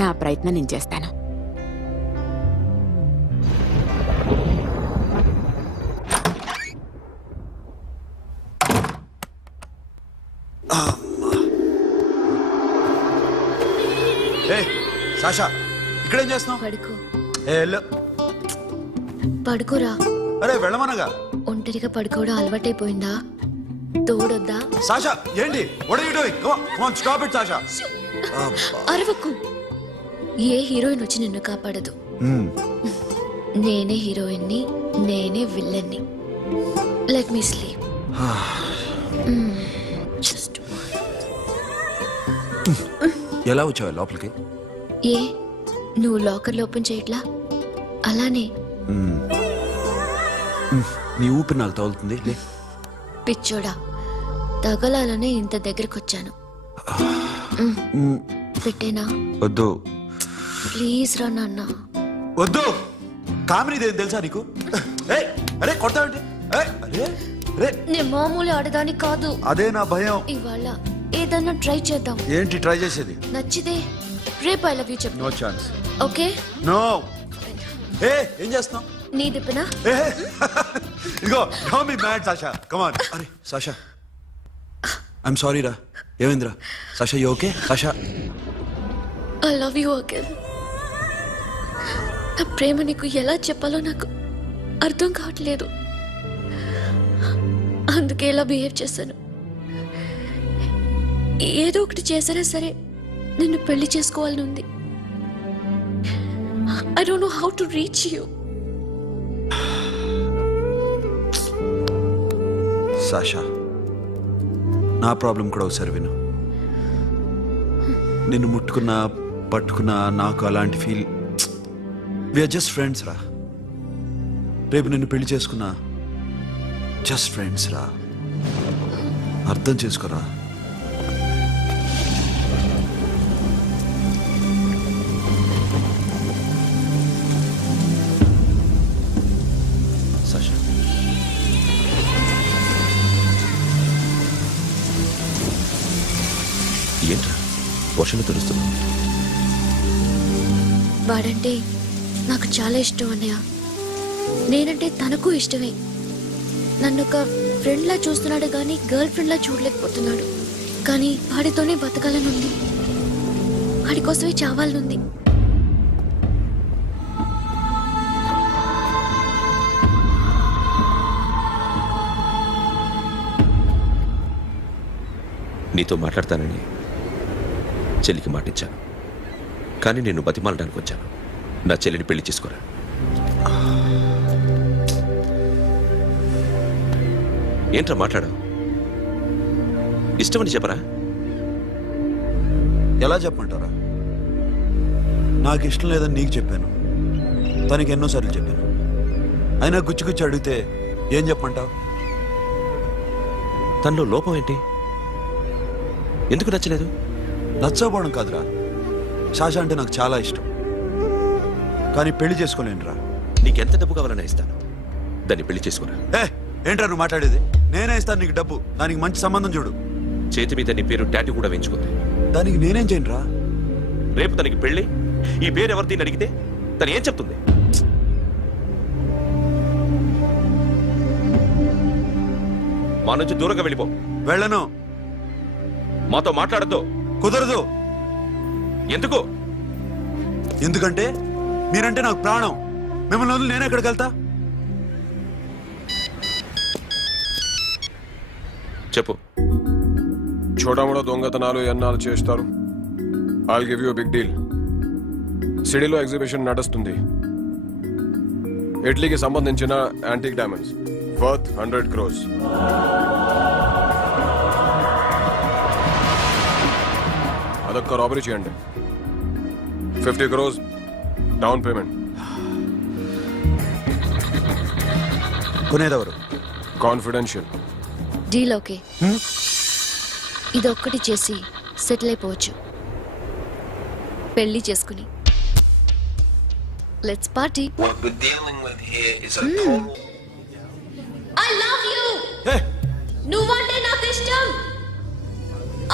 నా ప్రయత్నం నేను చేస్తాను. ఏ సాషా ఇక్కడేం చేస్తున్నావు? పడుకో. ఏ వెళ్ళు. పడుకోరా. అరే వెళ్ళమనగా. ఒంటరిగా పడుకోవడం అలవాటైపోయిందా? తోడొద్దా? సాషా ఏంటి? What are you doing? Come on stop it Sasha. అరవకు. ఏ హీరోయిన్ వచ్చి నిన్ను కాపాడదు. నేనే హీరోయిన్ని, నేనే విల్లన్ని. Let me sleep. జస్ట్ ఎలా వచ్చావు లోపలికి? ఏ నువ్వు లాకర్లో ఓపెన్ చేయట్లా? అలానే. నీ ఊపిరి నాకు తగులుతుంది. లే. పిచ్చోడా, తగలాలనే ఇంత దగ్గరకొచ్చాను. పెట్టేనా? వద్దు ప్లీజ్ రా నాన్న. వద్దు. కామెడీ తెలుసా నీకు? అరే కొడతావండి. నేను మామూలు ఆడదాని కాదు. అదే నా భయం. ఇవాళ ఏదన్నా ట్రై చేద్దాం. ఏంటి ట్రై చేసేది? నచ్చితే రేపు ఐ లవ్ యూ చెప్పు. No chance. ఓకే. నో. ఏం చేస్తున్నావు? నీ దిప్పునా? ఇదిగో don't be mad Sasha come on. అరే సాషా ఐఎమ్ సారీ రా. ఏమైందిరా Sasha? You okay Sasha? I love you Akhil. నా ప్రేమ నీకు ఎలా చెప్పాలో నాకు అర్థం కావట్లేదు. అందుకే ఇలా బిహేవ్ చేశాను. ఏదో ఒకటి చేసినా సరే నిన్ను పెళ్లి చేసుకోవాలని ఉంది. I don't know how to reach you. Sasha నా ప్రాబ్లం కూడా ఒకసారి విను. నిన్ను ముట్టుకున్నా పట్టుకున్నా నాకు అలాంటి ఫీల్. వీఆర్ జస్ట్ ఫ్రెండ్స్ రా. రేపు నిన్ను పెళ్లి చేసుకున్నా జస్ట్ ఫ్రెండ్స్ రా. అర్థం చేసుకోరా. సాషా ఏంట్రా వర్షంలో తెలుస్తున్నావు? వాడంటే నాకు చాలా ఇష్టం అన్నయ్య. నేనంటే తనకు ఇష్టమే. నన్ను ఒక ఫ్రెండ్లా చూస్తున్నాడు కానీ గర్ల్ ఫ్రెండ్లా చూడలేకపోతున్నాడు. కానీ వాడితోనే బతకాలనుంది, వాడి కోసమే చావాలనుంది. నీతో మాట్లాడతానని చెల్లికి మాటిచ్చాను, కానీ నేను బతిమాలడానికి వచ్చాను. నా చెల్లిని పెళ్లి చేసుకోరా. ఏంట్రా మాట్లాడావు? ఇష్టమని చెప్పరా? ఎలా చెప్పమంటారా? నాకు ఇష్టం లేదని నీకు చెప్పాను, తనకి ఎన్నోసార్లు చెప్పాను. అయినా గుచ్చి అడిగితే ఏం చెప్పమంటావు? తనలో లోపం ఏంటి? ఎందుకు నచ్చలేదు? నచ్చకపోవడం కాదురా, శాష అంటే నాకు చాలా ఇష్టం, కానీ పెళ్లి చేసుకోలేనురా. నీకెంత డబ్బు కావాలన్నా ఇస్తాను, దాన్ని పెళ్లి చేసుకోరా. ఏంట్రా నువ్వు మాట్లాడేది? నేనే ఇస్తాను నీకు డబ్బు, దానికి మంచి సంబంధం చూడు. చేతి మీద నీ పేరు టాటూ కూడా వేయించుకుంది. దానికి నేనేం చేయనురా? రేపు తనకి పెళ్ళి ఈ పేరు ఎవరిని అడిగితే తను ఏం చెప్తుంది? మా నుంచి దూరంగా వెళ్ళిపో. వెళ్ళను. మాతో మాట్లాడద్దు. కుదరదు. ఎందుకు? ఎందుకంటే మీరంటే నాకు ప్రాణం. మిమ్మల్ని వదిలి నేను ఎక్కడికి వెళ్తా? చెప్పు. చోటామోటా దొంగతనాలు ఎన్నాళ్ళు చేస్తారు? I'll give you big deal. సిటీలో ఎగ్జిబిషన్ నడుస్తుంది. ఇటలీకి సంబంధించిన యాంటిక్ డైమండ్స్ వర్త్ 100 crores. అదొక్క రాబరీ చేయండి. 50 crores డౌన్ పేమెంట్. కొనేదెవరు? కాన్ఫిడెన్షియల్. Deal okay. ఇదొక్కటి చేసి సెటిల్ అయిపోవచ్చు, పెళ్లి చేసుకుని. Let's party. I love you. నువ్వంటే నాకు ఇష్టం.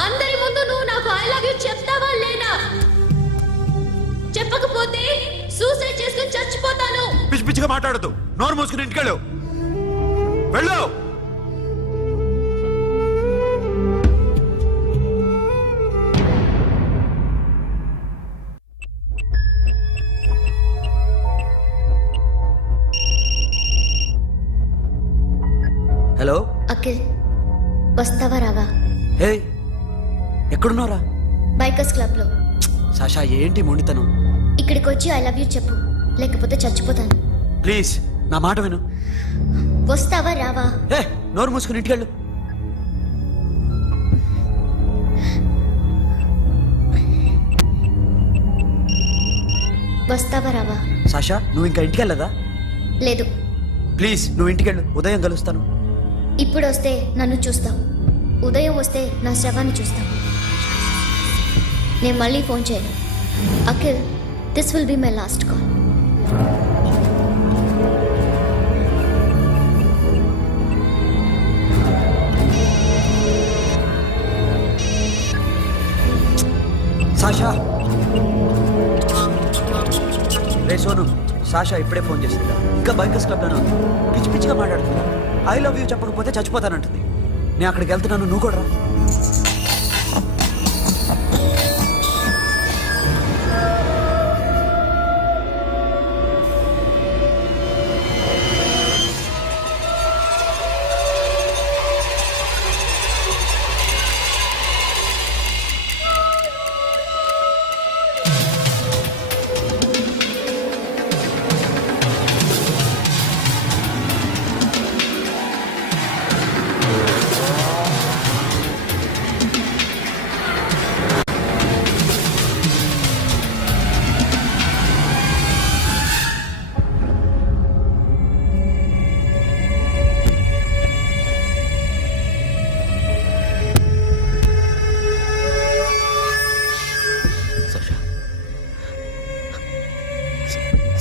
అందరి ముందు నువ్వు నాకు ఐ లవ్ యు చెప్తావా లేదా? చెప్పకపోతే సూసైడ్ చేసుకుని చచ్చిపోతాను. పిచ్చి పిచ్చిగా మాట్లాడద్దు. నోరు మూసుకుని ఇంటికెళ్ళు. వెళ్ళు. హలో అఖిల్, వస్తావా రావా? హే, ఎక్కడున్నారా? బైకర్స్ క్లబ్ లో. సాషా ఏంటి మొండితనం? ఇక్కడికి వచ్చి ఐ లవ్ యూ చెప్పు, లేకపోతే చచ్చిపోతాను. ప్లీజ్ నా మాట విను. వస్తావా రావా? హే, నోరు మూసుకుని ఇంటికెళ్ళు. వస్తావా రావా? సాషా నువ్వు ఇంకా ఇంటికెళ్ళదా? లేదు. ప్లీజ్ నువ్వు ఇంటికెళ్ళు, ఉదయం కలుస్తాను. ఇప్పుడు వస్తే నన్ను చూస్తావు, ఉదయం వస్తే నా శవాన్ని చూస్తావు. నేను మళ్ళీ ఫోన్ చేయను. Akhil, this will be my last call. Sasha. Ray Sonu, Sasha ఇప్పుడే ఫోన్ చేసింది ఇంకా బైకర్స్ క్లబ్లోనే ఉంది. పిచ్చి పిచ్చిగా మాట్లాడుతున్నా. ఐ లవ్ యూ చెప్పకపోతే చచ్చిపోతానంటుంది. నేను అక్కడికి వెళ్తున్నాను, నువ్వు కూడా రా.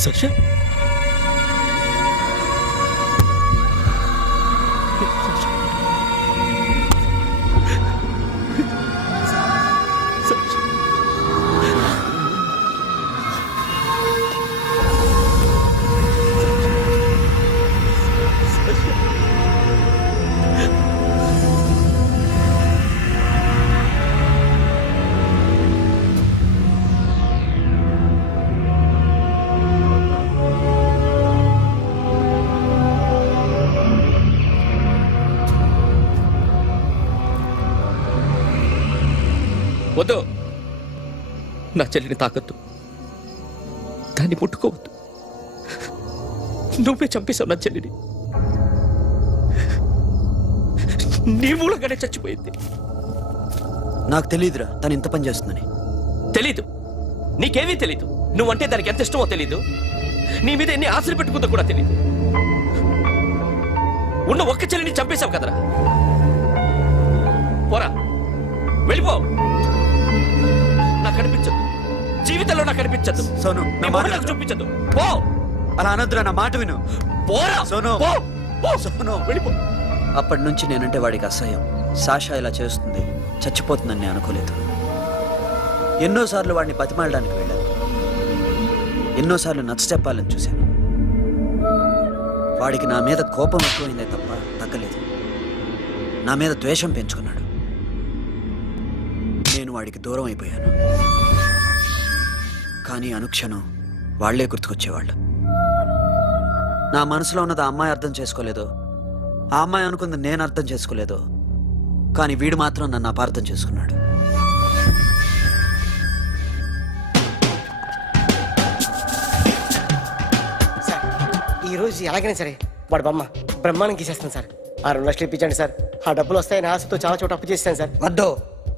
Sasha? వద్దు, నా చెల్లిని తాకద్దు, దాన్ని ముట్టుకోవద్దు. నువ్వే చంపేశావు నా చెల్లిని. నీ మూలంగానే చచ్చిపోయింది. నాకు తెలియదురా తను ఇంత పని చేస్తుందని. తెలీదు, నీకేమీ తెలీదు. నువ్వంటే దానికి ఎంత ఇష్టమో తెలీదు. నీ మీద ఎన్ని ఆశలు పెట్టుకుందో కూడా తెలీదు. ఉన్న ఒక్క చెల్లిని చంపేశావు కదరా. పోరా, వెళ్ళిపో. నాకు కనిపించదు, జీవితంలో నాకు కనిపించదు. సోను, నీ మొహం నాకు చూపించదు. పో. అలా అనొద్దురా, నా మాట విను. పోరా సోను. పో. పో. సోను, వెళ్ళిపో. అప్పటి నుంచి నేనంటే వాడికి అసహ్యం. సాషా ఇలా చేస్తుంది, చచ్చిపోతుందని నేను అనుకోలేదు. ఎన్నోసార్లు వాడిని బతిమాలడానికి వెళ్ళాను, ఎన్నోసార్లు నచ్చ చెప్పాలని చూశాను. వాడికి నా మీద కోపం ఎక్కువైందే తప్ప తగ్గలేదు. నా మీద ద్వేషం పెంచుకున్నాడు. నేను వాడికి దూరం అయిపోయాను. కానీ అనుక్షణం వాళ్లే గుర్తుకొచ్చేవాళ్ళు. నా మనసులో ఉన్నది ఆ అమ్మాయి అర్థం చేసుకోలేదు, ఆ అమ్మాయి అనుకుంది నేను అర్థం చేసుకోలేదు. కానీ వీడు మాత్రం నన్ను అపార్థం చేసుకున్నాడు. సార్ ఈరోజు ఎలాగైనా సరే వాడు బొమ్మ బ్రహ్మాండం గీసేస్తాను సార్. 6 లక్షలు ఇప్పించండి సార్. ఆ డబ్బులు వస్తాయని ఆశతో చాలా చోట అప్పు చేశాను సార్. వద్దు,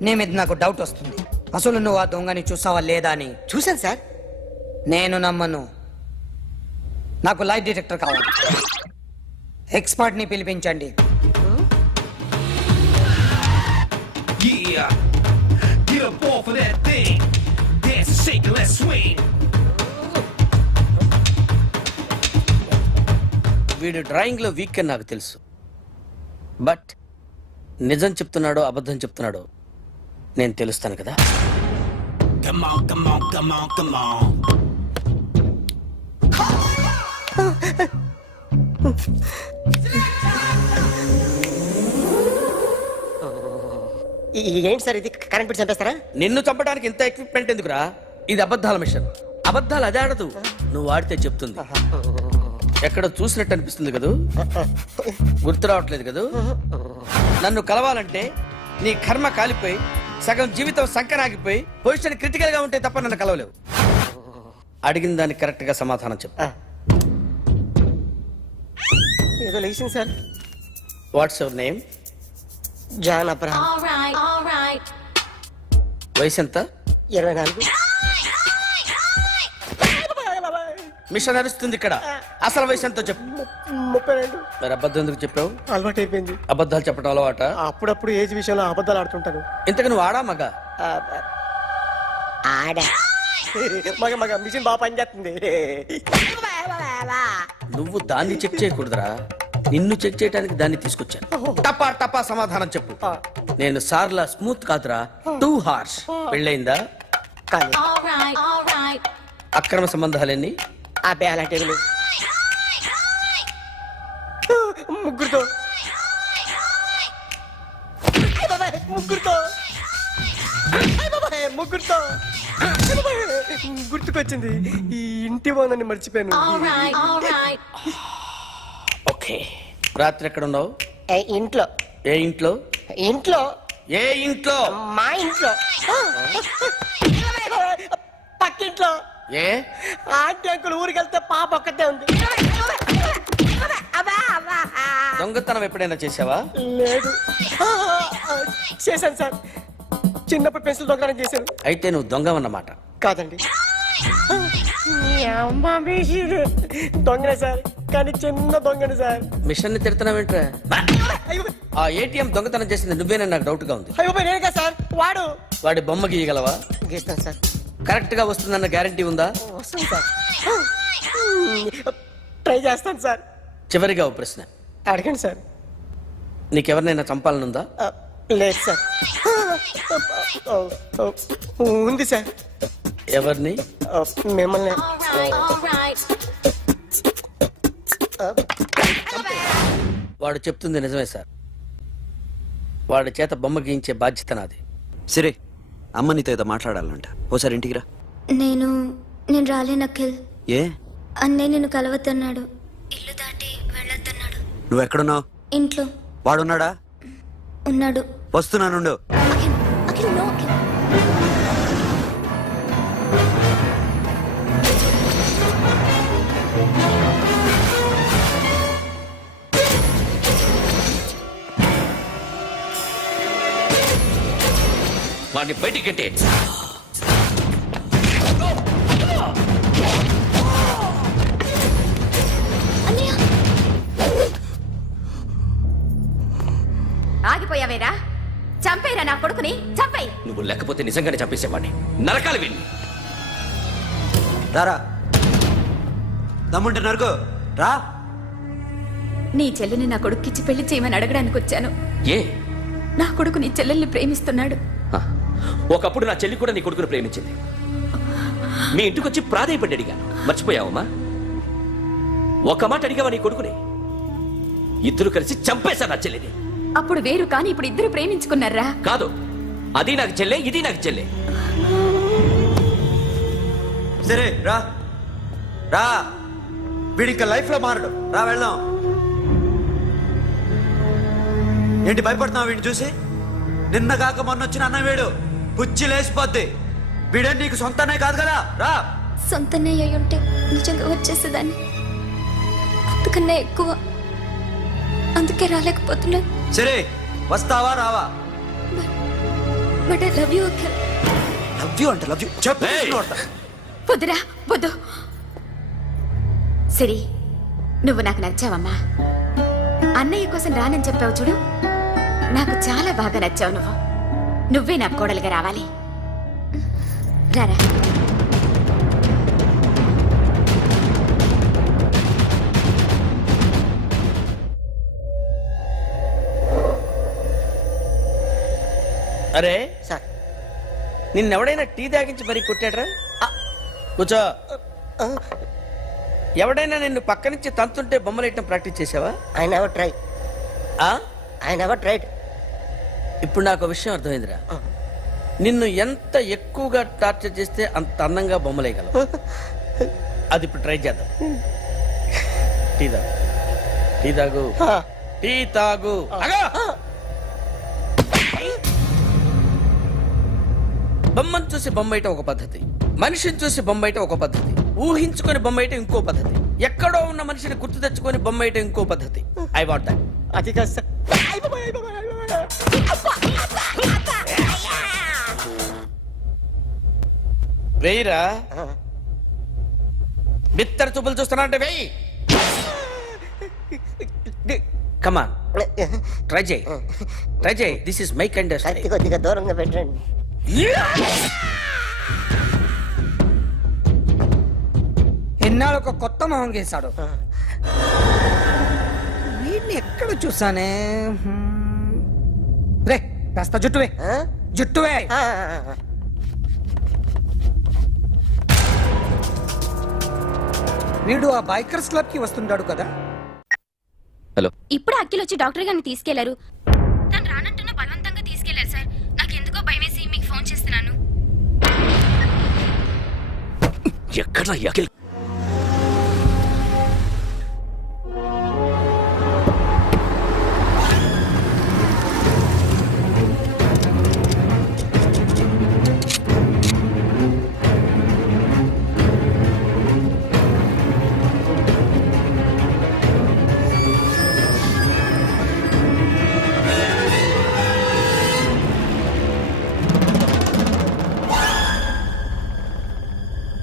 నీ మీద నాకు డౌట్ వస్తుంది. అసలు నువ్వు ఆ దొంగని చూసావా లేదా అని. చూశాను సార్. నేను నమ్మను. నాకు లైట్ డిటెక్టర్ కావాలి. ఎక్స్పర్ట్ ని పిలిపించండి. వీడు డ్రాయింగ్ లో వీక్ అని నాకు తెలుసు. బట్ నిజం చెప్తున్నాడో అబద్ధం చెప్తున్నాడో నేను తెలుస్తాను కదా. ఏంటి సార్ ఇది, కరెంట్ బిల్ చంపేస్తారా? నిన్ను చంపడానికి ఇంత ఎక్విప్మెంట్ ఎందుకురా? ఇది అబద్ధాల మిషన్. అబద్ధాలు అదే ఆడదు, నువ్వు ఆడితే చెప్తుంది. ఎక్కడ చూసినట్టు అనిపిస్తుంది కదూ, గుర్తు రావట్లేదు కదూ. నన్ను కలవాలంటే నీ కర్మ కాలిపోయి సగం జీవితం సంకరాగిపోయి పొజిషన్ క్రిటికల్ గా ఉంటే తప్ప నన్ను కలవలేవు. అడిగిన దానికి కరెక్ట్ గా సమాధానం చెప్పు. ఏదో లేచింది sir. What's your name? John Abraham. వయసు ఎంత? 24. మిషన్ నడుస్తుంది ఇక్కడ. అసలు వయసు ఎంతో చెప్పు. 32. మరి అబద్ధం ఎందుకు చెప్పావు? అలవాటు అయిపోయింది. అబద్ధాలు చెప్పడం అలవాట? అప్పుడప్పుడు ఏజ్ విషయంలో అబద్ధాలు ఆడుతుంటాను. ఇంతకు నువ్వు ఆడా మగ? ఆడా. మగ మగ మిషన్ బాగా పనిచేస్తుంది. నువ్వు దాన్ని చెక్ చేయకూడదురా, నిన్ను చెక్ చేయడానికి దాన్ని తీసుకొచ్చాను. టపా టపా సమాధానం చెప్పు. నేను సార్లా స్మూత్ కాదురా, టూ హార్ష్. పెళ్ళయిందా? కానీ అక్రమ సంబంధాలన్నీ? అబ్బే అలాంటి ఏమీ లేవు. ముగ్గురుతో అయ్ బాబాయ్, ముగ్గురుతో అయ్ బాబాయ్, ముగ్గురుతో అయ్ బాబాయ్, గుర్తుకొచ్చింది. ఈ ఇంటి బాగుందని మర్చిపోయాను. ఓకే రాత్రి ఎక్కడ ఉన్నావు? ఇంట్లో. ఏ ఇంట్లో? ఇంట్లో. ఏ ఇంట్లో? మా ఇంట్లో. పక్కింట్లో. ఏ ఆంటీ అంకుల్ ఊరికి వెళ్తే పాప ఒక్కతే ఉంది. దొంగతనం ఎప్పుడైనా చేసావా? లేదు. చేశాను సార్, చిన్నప్పుడు పెన్సిల్ దొంగతనం చేశాను. అయితే నువ్వు దొంగవన్నమాట. కాదండి, దొంగనే సార్, కానీ చిన్న దొంగని సార్. మిషన్ ని తిడుతున్నావేంట్రా? ఆ ఏటీఎం దొంగతనం చేసింది నువ్వేనని నాకు డౌట్ గా ఉంది. అయ్యో నేనే సార్. వాడి బొమ్మ గీయగలవా? గీస్తాను సార్. కరెక్ట్ గా వస్తుందన్న గ్యారంటీ ఉందా? వస్తాను సార్, ట్రై చేస్తాను సార్. చివరిగా ఓ ప్రశ్న అడగండి సార్. నీకెవరినైనా చంపాలనుందా? లేదు సార్. ఉంది సార్. ఎవరిని? మిమ్మల్ని. వాడు చెప్తుంది నిజమే సార్. వాడి చేత బొమ్మ గీయించే బాధ్యత నాది. సరే, అమ్మ నీతో ఏదో మాట్లాడాలంట. ఓసారి ఇంటికి రా. నేను రాలేను అఖిల్. ఏ? అన్నయ్య నిన్ను కలవద్దన్నాడు. ఇల్లు దాటి వెళ్ళొద్దన్నాడు. నువ్వు ఎక్కడున్నావు? ఇంట్లో వాడున్నాడా? ఉన్నాడు. వస్తున్నానుండు. అఖిల్, అఖిల్, నో అఖిల్. వాడిని బయటికి గంటే. ఆగిపోయావేరా? చంపేరా నా కొడుకుని, చంపేయ్. నువ్వు లేకపోతే నిజంగానే చంపేసేవాడిని. నరకాలి విని. రారా, దమ్ముంటే నరుకు రా. నీ చెల్లిని నా కొడుక్కిచ్చి పెళ్లి చేయమని అడగడానికి వచ్చాను. ఏ? నా కొడుకు నీ చెల్లెల్ని ప్రేమిస్తున్నాడు. ఒకప్పుడు నా చెల్లి కూడా నీ కొడుకును ప్రేమించింది. మీ ఇంటికి వచ్చి ప్రాధాయపడి అడిగాను. మర్చిపోయావమ్మా? ఒక మాట అడిగావా నీ కొడుకుని? ఇద్దరు కలిసి చంపేశా నా చెల్లిని. అప్పుడు వేరు, కానీ ఇప్పుడు ఇద్దరు ప్రేమించుకున్నారా? కాదు, అది నాకు చెల్లె, ఇది నాకు చెల్లె. సరే రా రా, వీడి ఇంకా లైఫ్ లో మారడు. రా వెళ్దాం. ఏంటి భయపడుతున్నావు వీడిని చూసి? నిన్న కాక మొన్న వచ్చిన అన్న వీడు పుచ్చి లేచిపోద్ది. వీడే నీకు సొంతనే కాదు కదా. రా. సొంతనే అయి ఉంటే నిజంగా వచ్చేసేదాన్ని. అంతకన్నా ఎక్కువ, అందుకే రాలేకపోతున్నాను. సరే, వస్తావా రావా? But I love you Akhil. Love you అంటే లవ్ యూ చెప్పు. వద్దురా, వద్దు. సరే, నువ్వు నాకు నచ్చావమ్మా. అన్నయ్య కోసం రానని చెప్పావు చూడు, నాకు చాలా బాగా నచ్చావు. నువ్వే నా కోడలిగా రావాలి. రారా. అరే సార్, నిన్నెవడైనా టీ తాగించి మరీ కొట్టాడ్రా? కూర్చో. ఎవడైనా నిన్ను పక్క నుంచి తంతుంటే బొమ్మలేయటం ప్రాక్టీస్ చేసావా? I never try. I never tried. ఇప్పుడు నాకు ఒక విషయం అర్థమైందిరా. నిన్ను ఎంత ఎక్కువగా టార్చర్ చేస్తే అంత అందంగా బొమ్మలేయగలవు. అది ఇప్పుడు ట్రై చేద్దాం. టీ తాగు, టీ తాగు, టీ తాగు. బొమ్మను చూసి బొమ్మయటం ఒక పద్ధతి, మనిషిని చూసి బొమ్మయటం ఒక పద్ధతి, ఊహించుకొని బొమ్మయటం ఇంకో పద్ధతి, ఎక్కడో ఉన్న మనిషిని గుర్తు తెచ్చుకొని బొమ్మయటం ఇంకో పద్ధతి. I want that. అది కాదు సార్. వెయ్యిరా. బిత్తర చూపులు చూస్తున్నా అంటే వెయ్యి. కమాన్, ట్రై చేయి, ట్రై చేయి. This is my kind. కొద్దిగా దూరంగా పెట్టండి. ఎన్నాళ్ళు ఒక కొత్త మొహం గీశాడు. వీడిని ఎక్కడ చూసానే? రే కాస్త జుట్టువే, జుట్టువే. వీడు ఆ బైకర్స్ క్లబ్ కి వస్తుంటాడు కదా. ఇప్పుడు అఖిల్ వచ్చి డాక్టర్ గారిని తీసుకెళ్లారు. తను రానంటున్న బలవంతంగా తీసుకెళ్లారు సార్. నాకు ఎందుకో భయమేసి మీకు ఫోన్ చేస్తున్నాను. ఎక్కడ అఖిల్?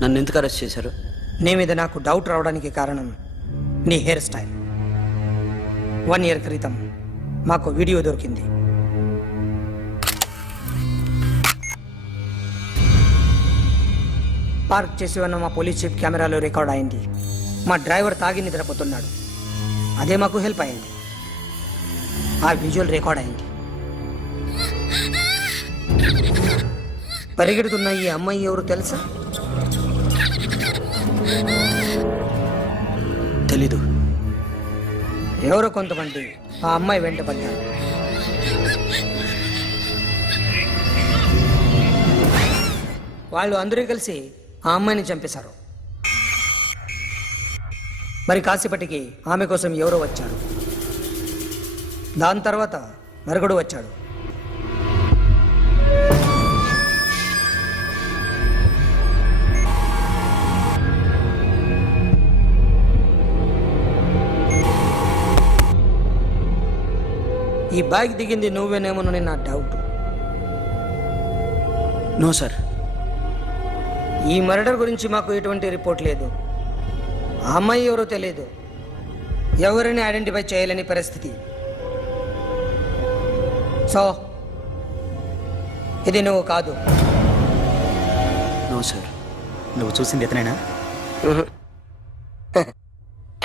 నన్ను ఎందుకు అరెస్ట్ చేశారు? నీ మీద నాకు డౌట్ రావడానికి కారణం నీ హెయిర్ స్టైల్. 1 year క్రితం మాకు వీడియో దొరికింది. పార్క్ చేసి ఉన్న మా పోలీస్ జీప్ కెమెరాలో రికార్డ్ అయింది. మా డ్రైవర్ తాగి నిద్రపోతున్నాడు. అదే మాకు హెల్ప్ అయింది. ఆ విజువల్ రికార్డ్ అయింది. పరిగెడుతున్న ఈ అమ్మాయి ఎవరు తెలుసా? తెలీదు. ఎవరో కొంతమంది ఆ అమ్మాయి వెంట పడ్డారు. వాళ్ళు అందరూ కలిసి ఆ అమ్మాయిని చంపేశారు. మరి కాసేపటికి ఆమె కోసం ఎవరో వచ్చారు. దాని తర్వాత మరొకడు వచ్చాడు. ఈ బైక్ దిగింది నువ్వేనేమోనని నా డౌట్. No sir. ఈ మర్డర్ గురించి మాకు ఎటువంటి రిపోర్ట్ లేదు. ఆ అమ్మాయి ఎవరో తెలియదు. ఎవరిని ఐడెంటిఫై చేయలేని పరిస్థితి. సో ఇది నువ్వు కాదు. No sir. నువ్వు చూసింది ఎతనైనా?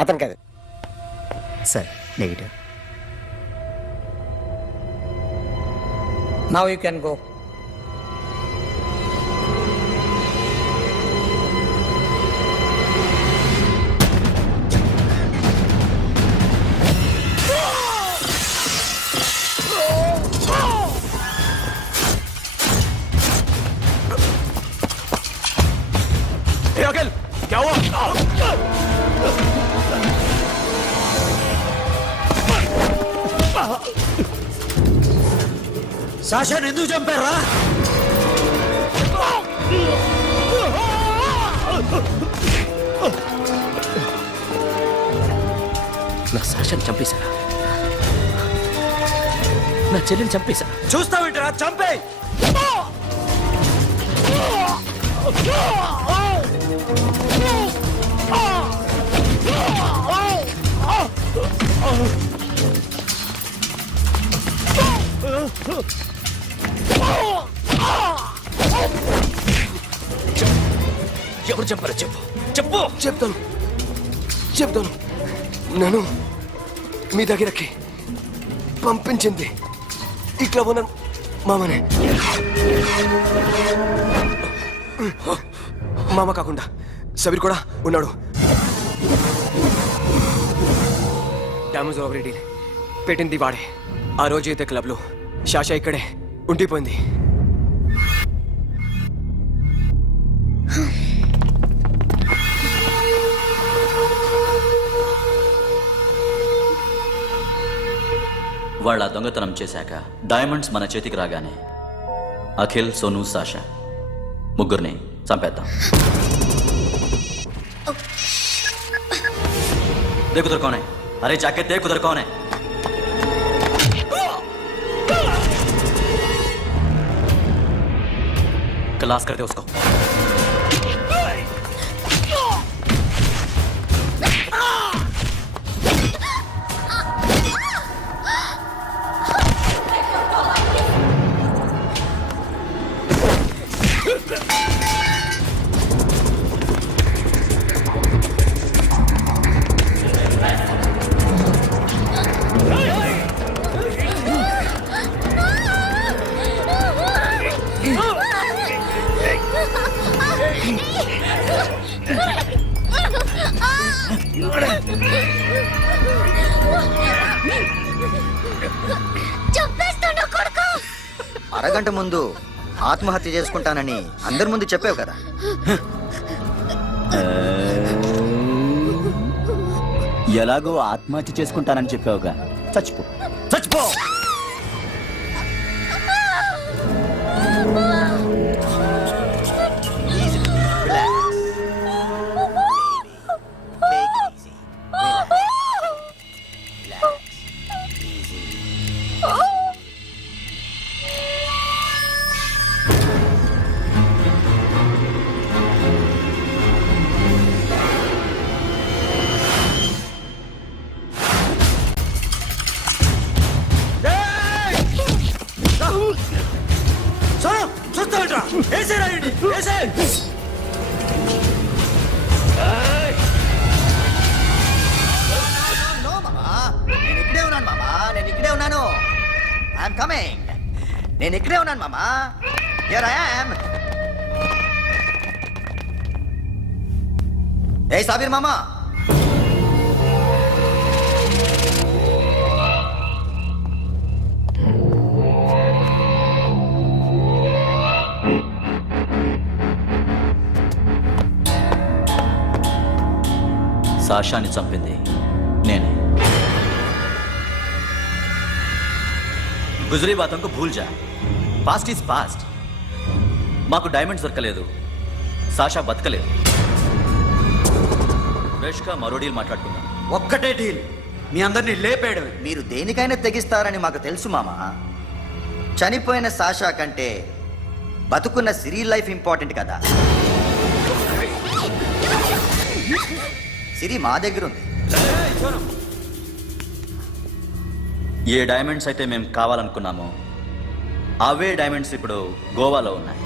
అతను కాదు sir. Negative. Now you can go. Akhil क्या हुआ? సాషాని ఎందుకు చంపారా? నా సాషాని చంపేశారా? నా చెల్లిని చంపేశారా? చూస్తావేంటరా? చంపే. ఎవరు చెప్పారో చెప్పు. చెప్పు. చెప్తాను. నన్ను మీ దగ్గరకి పంపించింది ఇట్లా ఉన్న మామనే. మామ కాకుండా సబీర్ కూడా ఉన్నాడు. డ్యామేజ్ ఓవర్ డీల్ పెట్టింది వాడే. ఆ రోజు అయితే క్లబ్లో షాషా ఇక్కడే ఉండిపోయింది. వాళ్ళ దొంగతనం చేశాక డైమండ్స్ మన చేతికి రాగానే అఖిల్, సోను, సాషా ముగ్గురిని చంపేద్దాం. देख उधर कौन है? अरे जाके देख उधर कौन है? क्लास करते उसको. అరగంట ముందు ఆత్మహత్య చేసుకుంటానని అందరి ముందు చెప్పావు కదా. ఎలాగో ఆత్మహత్య చేసుకుంటానని చెప్పావుగా, చచ్చిపో చచ్చిపో. No, మామా, నేను ఇక్కడే ఉన్నాను మామా, నేను ఇక్కడే ఉన్నాను. I'm coming. నేను ఇక్కడే ఉన్నాను మామా. Here I am. ఏ సాబీర్ మామా, సాషాని చంపింది నేనే. గుజరీ బాతంకు భూల్ జా, పాస్ట్ ఈజ్ పాస్ట్. మాకు డైమండ్స్ దొరకలేదు, సాషా బతకలేదు. రేష్కా మరో డీల్ మాట్లాడుకుందాం. ఒక్కటే డీల్, మీ అందరినీ లేపేయడమే. మీరు దేనికైనా తెగిస్తారని మాకు తెలుసు మామా. చనిపోయిన సాషా కంటే బతుకున్న సిరి లైఫ్ ఇంపార్టెంట్ కదా. సిరి మా దగ్గర ఉంది. ఏ డైమండ్స్ అయితే మేము కావాలనుకున్నామో అవే డైమండ్స్ ఇప్పుడు గోవాలో ఉన్నాయి.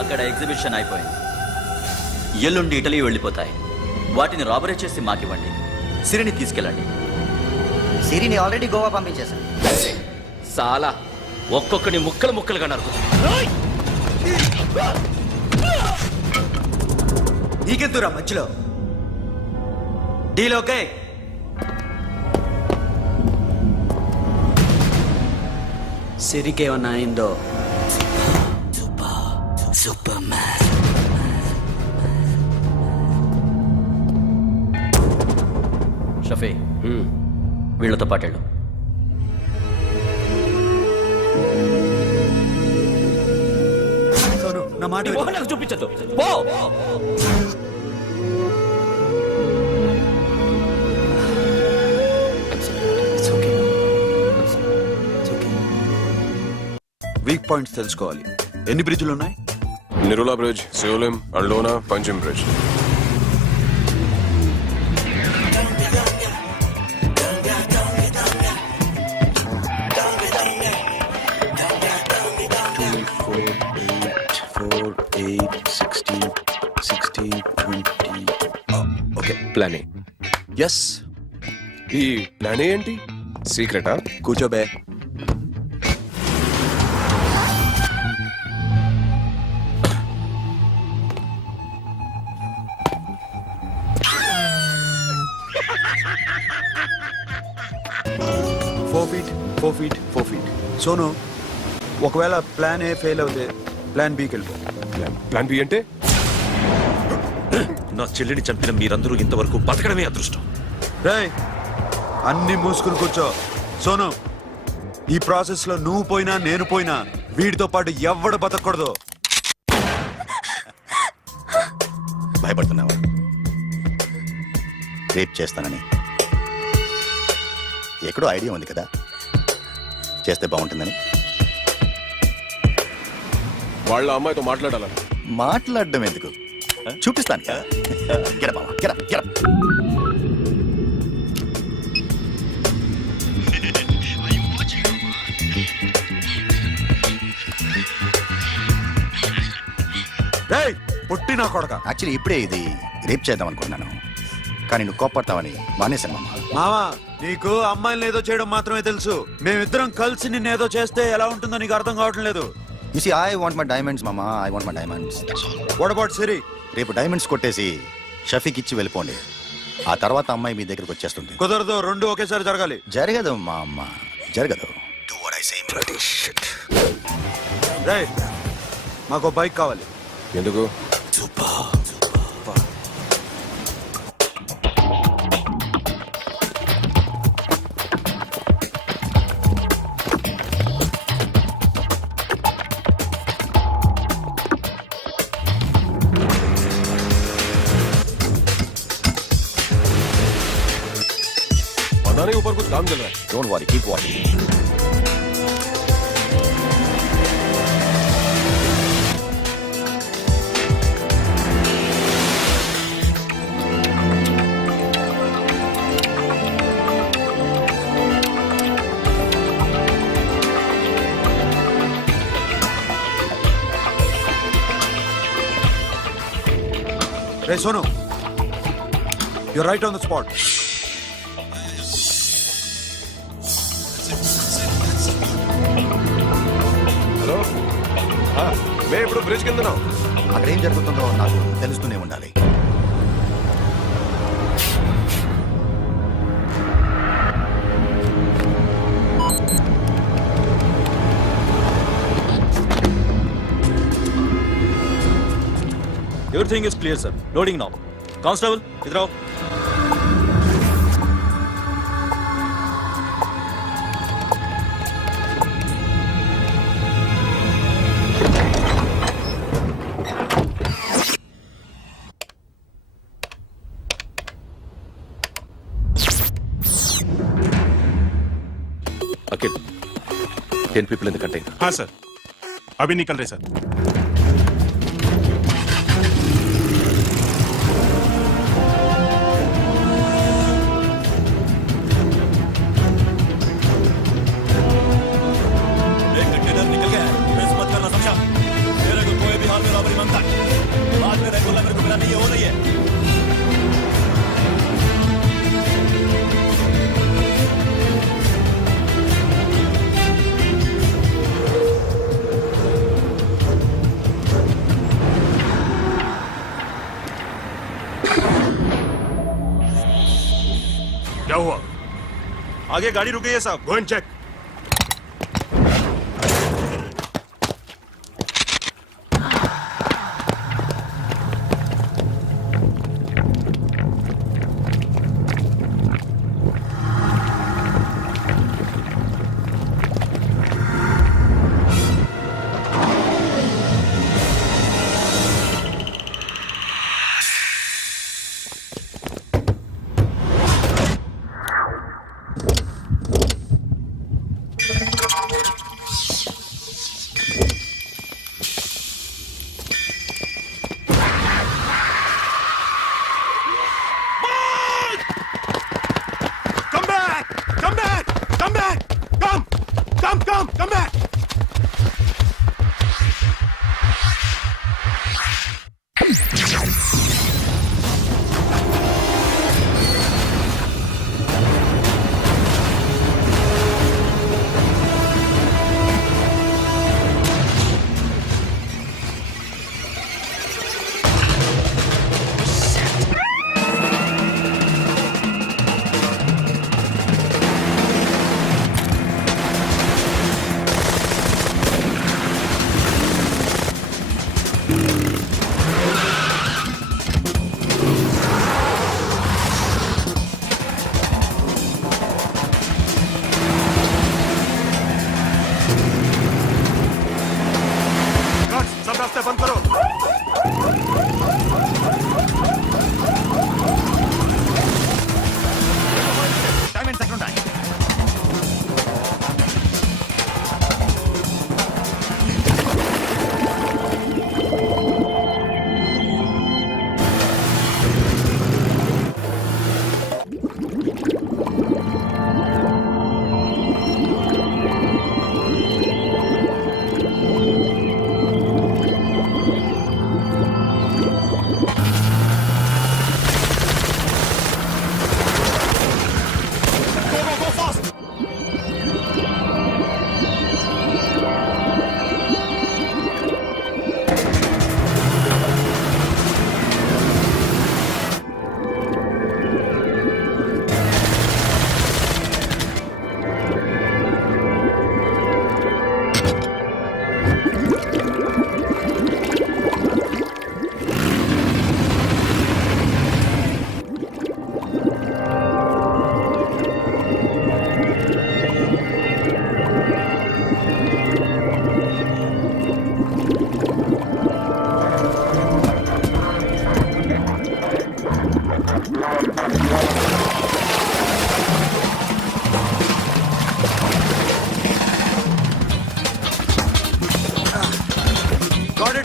అక్కడ ఎగ్జిబిషన్ అయిపోయింది. ఎల్లుండి ఇటలీ వెళ్ళిపోతాయి. వాటిని రాబరీ చేసి మాకివ్వండి, సిరిని తీసుకెళ్ళండి. సిరిని ఆల్రెడీ గోవా పంపించేశాను. చాలా ఒక్కొక్కని ముక్కలు ముక్కలుగా నరుకు. నీకెందురా మధ్యలో? Deal okay? సిరికేమన్నా అయిందో సూపర్ మ్యాన్. షఫీ, వీళ్ళతో పాటేళ్ళు. నా మాట నాకు చూపించదు పో. వీక్ పాయింట్స్ తెలుసుకోవాలి. ఎన్ని బ్రిడ్జ్లు ఉన్నాయి? Nerul bridge, Siolim, Aldona, Panjim bridge. Okay, plan A. Yes. ఈ ప్లాన్ ఏంటి? సీక్రెటా? కూర్చోబే. Four feet. సోను, ఒకవేళ ప్లాన్ ఏ ఫెయిల్ అవుతే ప్లాన్ బికి వెళ్ళిపో. ప్లాన్ బి అంటే? నా చెల్లిని చంపిన మీరందరూ ఇంతవరకు బతకడమే అదృష్టం. రేయ్, అన్ని మూసుకుని కూర్చో. సోను, ఈ ప్రాసెస్ లో నువ్వు పోయినా నేను పోయినా వీడితో పాటు ఎవ్వడు బతకూడదు. భయపడుతున్నావా? రేప్ చేస్తానని ఎక్కడో ఐడియా ఉంది కదా, చేస్తే బాగుంటుందని. వాళ్ళ అమ్మాయితో మాట్లాడాల. మాట్లాడడం ఎందుకు, చూపిస్తాను కదా. గెర బావా, గెర గెర. రేయ్, పుట్టి నా కొడక. యాక్చువల్లీ ఇప్పుడే ఇది రేప్ చేద్దాం అనుకున్నాను, కానీ నువ్వు కోప్పడతావని మానేశాను మామ. మావా, నీకు అమ్మాయిలను ఏదో చేయడం మాత్రమే తెలుసు. మేమిద్దరం కలిసి నిన్నేదో చేస్తే ఎలా ఉంటుందో నీకు అర్థం కావటం లేదు. You see, I want my diamonds, mama. I want my diamonds. What about Siri? రేపు డైమండ్స్ కొట్టేసి షఫీక్ ఇచ్చి వెళ్ళిపోండి. ఆ తర్వాత అమ్మాయి మీ దగ్గరికి వచ్చేస్తుంది. కుదరదు, రెండు ఒకేసారి జరగాలి. జరగదు మా అమ్మ, జరగదు. రేయ్, మాకు బైక్ కావాలి. ఎందుకు? पता नहीं ऊपर कुछ काम चल रहा है. Don't worry, keep watching. Ray Sonu, you right on the spot. Hello, మేము ఇప్పుడు బ్రిడ్జ్ కింద ఉన్నాం. అక్కడ ఏం జరుగుతుందో నాకు తెలుస్తూనే ఉండాలి. Everything is clear, sir. Loading now. Constable, इधर आओ. अखिल, 10 people in the container. हाँ सर, अभी निकल रहे सर. एक कंटेनर निकल गया है. मिस मत करना, समझा? मेरे को कोई भी हाल में रॉबरी मांगता है. बाद में रेगुलर मेरे को मिला नहीं हो रही है. क्या हुआ? आगे गाड़ी रुक गई है साहब. Go and check.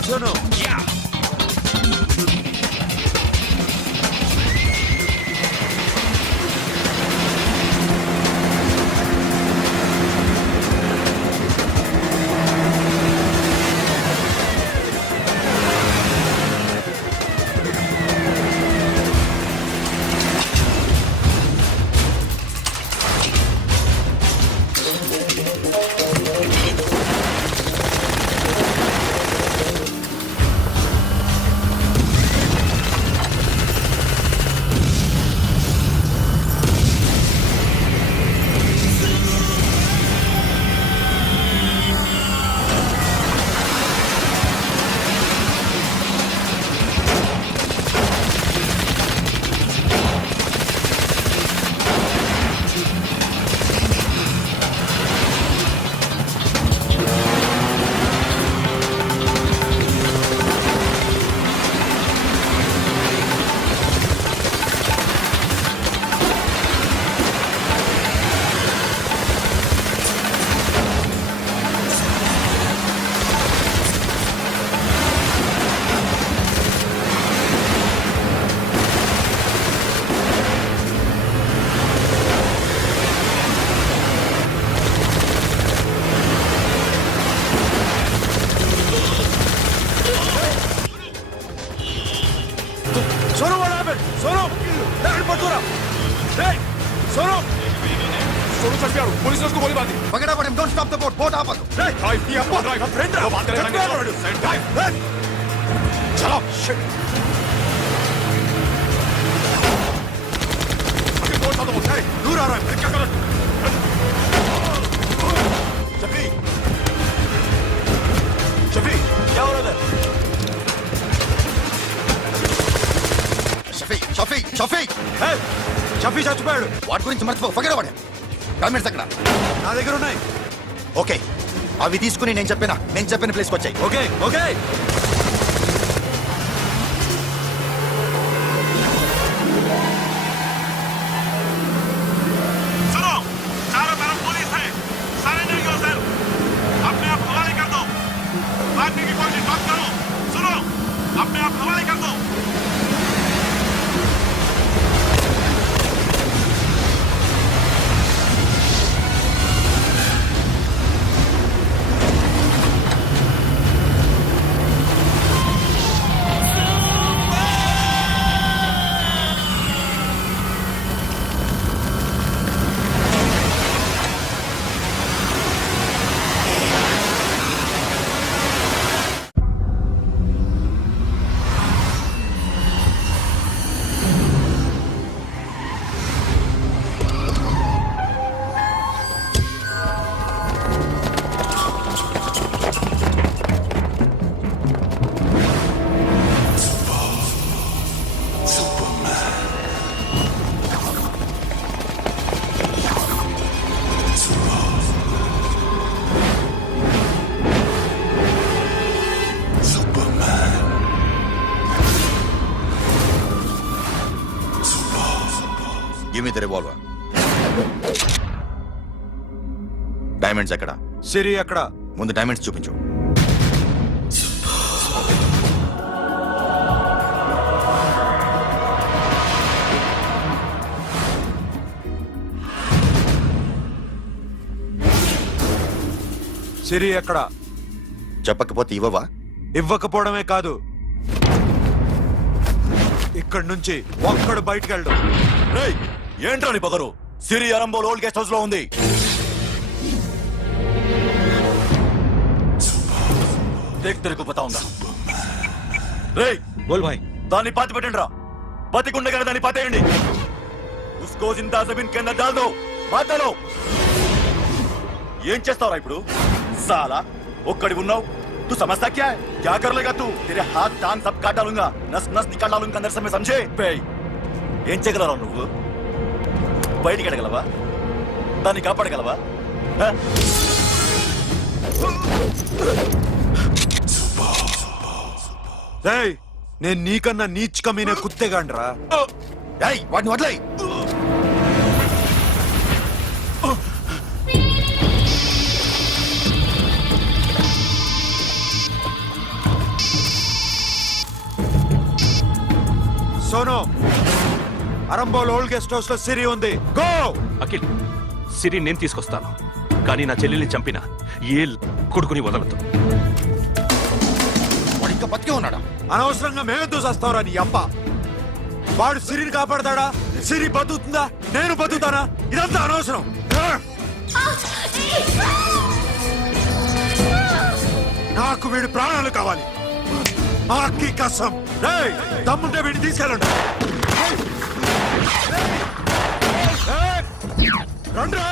Sonu Sonu what happened? Sonu पटूरा सोनू सोनू चल गया पुलिस ने उसको गोली मार दी Forget about him. Don't stop the boat. Boat आपातो. ड्राइव किया ड्राइव फ्रेंड वो बात करेंगे चलो शिट बोट साथ बोट है दूर आ रहा है क्या कर शफी शफी क्या हो रहा है షఫీ షఫీ చచ్చిపోయాడు వాటి గురించి మర్చిపో ఫగర్ అవ్వడం డాక్యుమెంట్స్ అక్కడ నా దగ్గర ఉన్నాయి ఓకే అవి తీసుకుని నేను చెప్పిన ప్లేస్కి వచ్చాయి ఓకే ఓకే सुनो चारों तरफ पुलिस है सरेंडर योरसेल्फ अपने आप हवाले कर दो भागने की कोशिश मत करो सुनो अपने आप हवाले कर दो give me the revolver diamonds ఎక్కడ సిరి అక్కడ ముందు డైమండ్స్ చూపించు సిరి ఎక్కడ చెప్పకపోతే ఇవ్వవా ఇవ్వకపోవడమే కాదు ఇక్కడి నుంచి ఒక్కడు బయటికి వెళ్ళడం రేయ్ ఏంట్రా నీ పొగరు సిరి అరంబోల్ ఓల్డ్ గెస్ట్ హౌస్ లో ఉంది దేక్ తెరకు పతావుందా రేయ్ बोल भाई దాన్ని పాతి పెట్టండి రా బతికుండగానే దాన్ని పాతేయండి ఉస్కో జిందా జమీన్ కింద డాల్ దో మాటలో ఏం చేస్తావురా ఇప్పుడు సాలా ఒక్కడి ఉన్నావు तू समझता क्या है क्या कर लेगा तू तेरे हाथ टांग सब काट डालूंगा नस नस निकाल डालूंगा अंदर से मैं समझे ఏం చేయగలరా నువ్వు బయటికి ఎడగలవా దాన్ని కాపాడగలవా నేను నీకన్నా నీచ్ కమీనే కుత్తేగాండ్రా వాటిని వదిలేయ్ ఓల్డ్ గెస్ట్ హౌస్ లో సిరి ఉంది. గో. అఖిల్ సిరి నేను తీసుకొస్తాను, కానీ నా చెల్లెల్ని చంపిన ఏ కొడుకుని వదలదు. వాడు ఇంకా బతికే ఉన్నాడా? అనవసరంగా మేమెందుకు చేస్తావురా నీ అప్ప? వాడు సిరిని కాపాడతాడా? సిరి బతుకుతుందా? నేను బతుకుతానా? ఇదంతా అనవసరం. నాకు వీడి ప్రాణాలు కావాలి. ఆకి కసం. రేయ్, దమ్ముంటే వీడిని తీసుకెళ్ళండి. రండ్రా.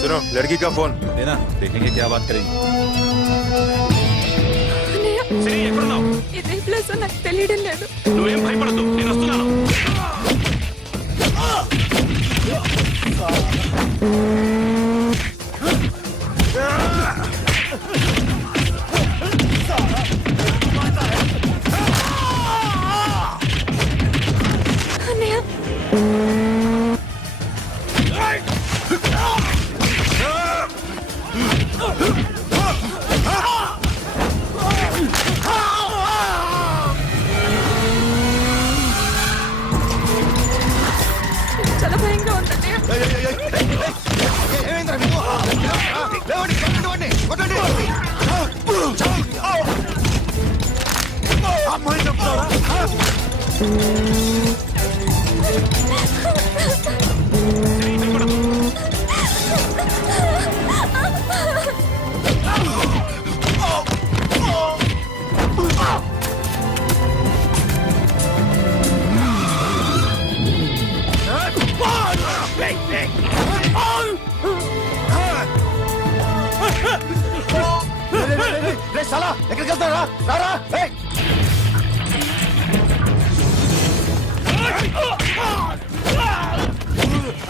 सुनो, लड़की का फोन देना, देखेंगे क्या बात करेंगे. సిరి ఎక్కడున్నావు? ఇదే ప్లేస్ నాకు తెలియడం లేదు. నువ్వేం భయపడద్దు, నేను వస్తున్నాను. అన్నయ్య చాలా భయంగా ఉందండి. అమ్మాయి చెప్తారా? ఎక్కడికి వెళ్తారా? రారా.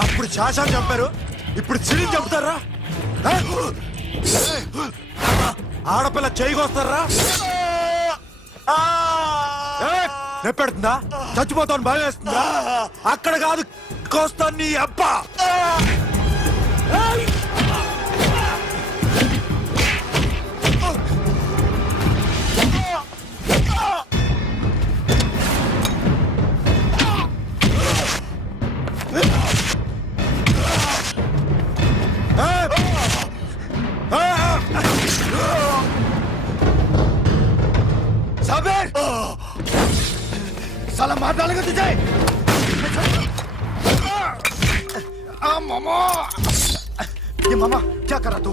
అప్పుడు శాసా చంపారు, ఇప్పుడు సిరిని చంపుతారా? ఆడపిల్ల చేయకొస్తారా? నెప్పెడుతుందా? చచ్చిపోతాను భయం వేస్తుందా? అక్కడ కాదు, కోస్తాను నీ అబ్బా. साबिर, साला मार डालेगा तुझे. मामा, ये मामा क्या कर रहा तू?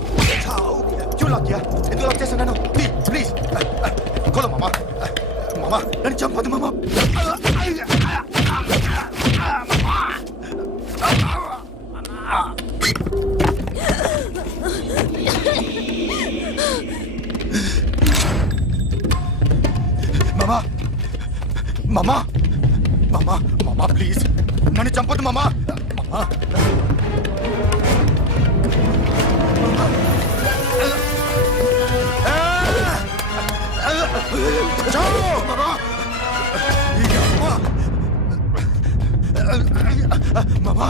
क्यों लॉक किया? ये तो लॉक जैसे ना. प्लीज प्लीज खोलो मामा. मामा नहीं चंपा मामा. మామా మామా మామా మామా ప్లీజ్ నన్ను చంపొద్దు మామా. మామా మామా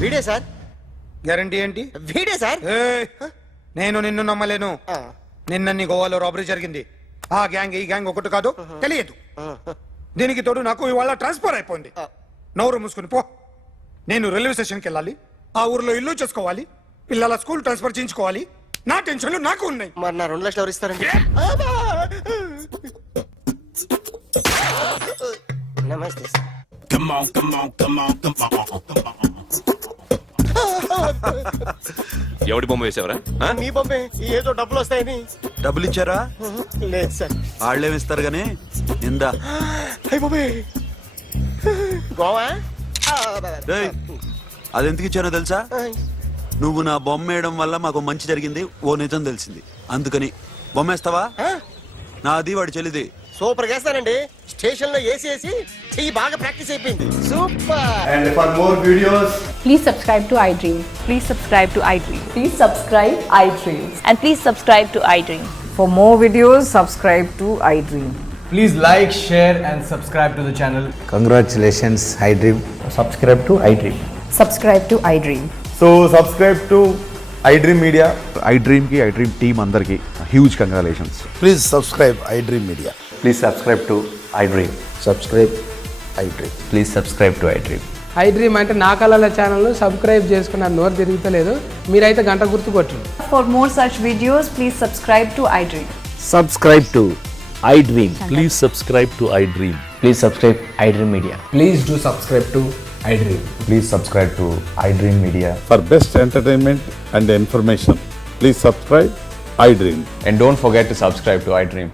వీడే సార్. గ్యారంటీ ఏంటి? వీడే సార్. నేను నిన్ను నమ్మలేను. నిన్న నీ గోవాలో రాబరీ జరిగింది. ఆ గ్యాంగ్ ఈ గ్యాంగ్ ఒకటి కాదు, తెలియదు. దీనికి తోడు నాకు ఇవాళ ట్రాన్స్ఫర్ అయిపోయింది. నోరు మూసుకుని పో. నేను రైల్వే స్టేషన్కి వెళ్ళాలి, ఆ ఊర్లో ఇల్లు చేసుకోవాలి, పిల్లల స్కూల్ ట్రాన్స్ఫర్ చేయించుకోవాలి. నా టెన్షన్లు నాకు ఉన్నాయి. మరి నా 2 లక్షలు ఎవరు ఇస్తారండి? నమస్తే సార్. ఎవడి బొమ్మ వేసావరా? నీ బొమ్మే. ఏదో డబ్బులు వస్తాయని. డబ్బులు ఇచ్చారా? లేదు సార్. వాళ్ళేమిస్తారు గానీ ఇందా. అయ్య బాబే, గోవా డేయ్, అది ఎందుకు ఇచ్చానో తెలుసా? నువ్వు నా బొమ్మ వేయడం వల్ల మాకు మంచి జరిగింది, ఓ నిజం తెలిసింది. అందుకని బొమ్మేస్తావా? నాది వాడి చెల్లిది. సూపర్ చేస్తానండి. స్టేషన్ లో ఏసీ చెయ్యి బాగా ప్రాక్టీస్ అయిపోయింది. Super. And for more videos, Please subscribe to iDream. Please subscribe to iDream. Please subscribe iDream. And please subscribe to iDream. For more videos, subscribe to iDream. please like, share, and subscribe to the channel. Congratulations iDream. Subscribe to iDream. Subscribe to iDream. So subscribe to iDream Media. iDream ki iDream team andarki huge congratulations. Please subscribe I dream media. Please subscribe to iDream. Subscribe I dream. Please subscribe to iDream. iDream అంటే నా కళల ఛానల్ సబ్స్క్రైబ్ చేసుకున్న నోరు తిరుగుతలేదు. మీరైతే గంట గుర్తు కొట్టండి. For more such videos, please subscribe to iDream. Subscribe to iDream. Please subscribe to iDream. Please subscribe iDream Media. Please do subscribe to iDream. Please subscribe to iDream Media. For best entertainment and information please subscribe I dream. And don't forget to subscribe to iDream.